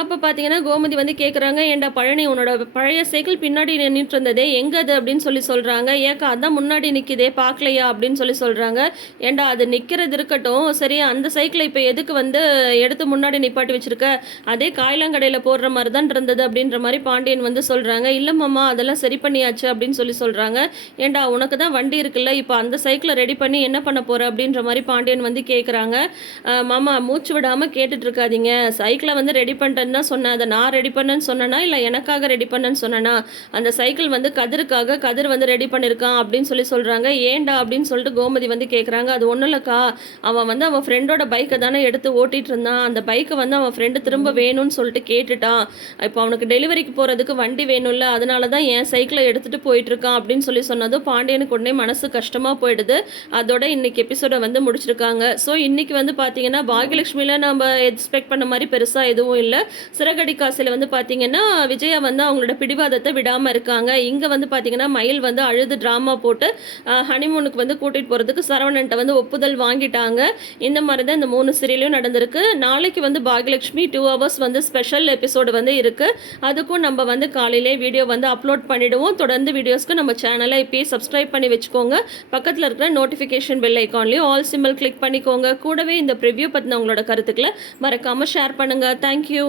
அப்போ பார்த்தீங்கன்னா கோமதி வந்து கேட்குறாங்க, ஏன்டா பழனி உன்னோட பழைய சைக்கிள் பின்னாடி நின்றுட்டு இருந்ததே எங்கே அது அப்படின்னு சொல்லி சொல்கிறாங்க. ஏக்கா அதான் முன்னாடி நிற்கிதே பார்க்கலையா அப்படின்னு சொல்லி சொல்கிறாங்க. ஏன்டா அது நிற்கிறது இருக்கட்டும், சரி அந்த சைக்கிளை இப்போ எதுக்கு வந்து எடுத்து முன்னாடி நிப்பாட்டி வச்சுருக்க, அதே காய்லாங்கடையில் போடுற மாதிரி தான் இருந்தது அப்படின்ற மாதிரி பாண்டியன் வந்து சொல்கிறாங்க. இல்லை மாமா அதெல்லாம் சரி பண்ணியாச்சு அப்படின்னு சொல்லி சொல்கிறாங்க. ஏன்டா உனக்கு தான் வண்டி இருக்குல்ல, இப்போ அந்த சைக்கிளை ரெடி பண்ணி என்ன பண்ண போகிற அப்படின்ற மாதிரி பாண்டியன் வந்து கேட்குறாங்க. மாமா மூச்சு விடாமல் கேட்டுட்ருக்காதீங்க, சைக்கிளை வந்து ரெடி பண்ணிட்டு தான் சொன்னேன், அதை நான் ரெடி பண்ணேன்னு சொன்னேன்னா இல்லை எனக்காக ரெடி பண்ணேன்னு சொன்னேன்னா, அந்த சைக்கிள் வந்து கதிருக்காக கதிர் வந்து ரெடி பண்ணியிருக்கான் அப்படின்னு சொல்லி சொல்கிறாங்க. ஏன்டா அப்படின்னு சொல்லிட்டு கோமதி வந்து கேட்குறாங்க. அது ஒன்றும் இல்லைக்கா, அவன் வந்து அவன் ஃப்ரெண்டோட பைக்கை தானே எடுத்து ஓட்டிகிட்டு இருந்தான், அந்த பைக்கை வந்து அவன் ஃப்ரெண்டு திரும்ப வேணும்னு சொல்லிட்டு கேட்டுட்டான், இப்போ அவனுக்கு டெலிவரிக்கு போகிறதுக்கு வண்டி வேணும்ல, அதனால தான் என் சைக்கிளை எடுத்துகிட்டு போயிட்டுருக்கான் அப்படின்னு சொல்லி சொன்னதும் பாண்டியனுக்கு உடனே மனசு கஷ்டமாக போயிடுது. அதோட இன்னைக்கு எபிசோடை வந்து முடிச்சிருக்காங்க. ஸோ இன்னைக்கு வந்து பார்த்தீங்கன்னா பாகியலட்சுமியில் நம்ம எக்ஸ்பெக்ட் பண்ண மாதிரி பெருசாக எதுவும் இல்லை. சிறகடி காசில் வந்து பார்த்தீங்கன்னா விஜயா வந்து அவங்களோட பிடிவாதத்தை விடாமல் இருக்காங்க. இங்கே வந்து பார்த்தீங்கன்னா மயில் வந்து அழுது ட்ராமா போட்டு ஹனிமூனுக்கு வந்து கூட்டிகிட்டு போகிறதுக்கு சரவணன்ட்ட வந்து ஒப்புதல் வாங்கிட்டாங்க. இந்த மாதிரி தான் இந்த 3 சீரியலும் நடந்திருக்கு. நாளைக்கு வந்து பாகியலட்சுமி 2 hours வந்து ஸ்பெஷல் எபிசோடு வந்து இருக்குது. அதுக்கும் நம்ம வந்து காலையிலே வீடியோ வந்து அப்லோட் பண்ணிவிடுவோம். தொடர்ந்து வீடியோஸ்க்கு நம்ம சேனலை இப்போயே சப்ஸ்கிரைப் பண்ணி வச்சுக்கோங்க. பக்கத்தில் இருக்கிற நோட்டிஃபிகேஷன் பெல் ஐக்கான்லேயும் ஆல் சிம்பிள் கிளிக் பண்ணிக்கோங்க. கூடவே இந்த ப்ரிவ்யூ பற்றின உங்களோட கருத்துக்களை மறக்காமல் ஷேர் பண்ணுங்கள். தேங்க்யூ.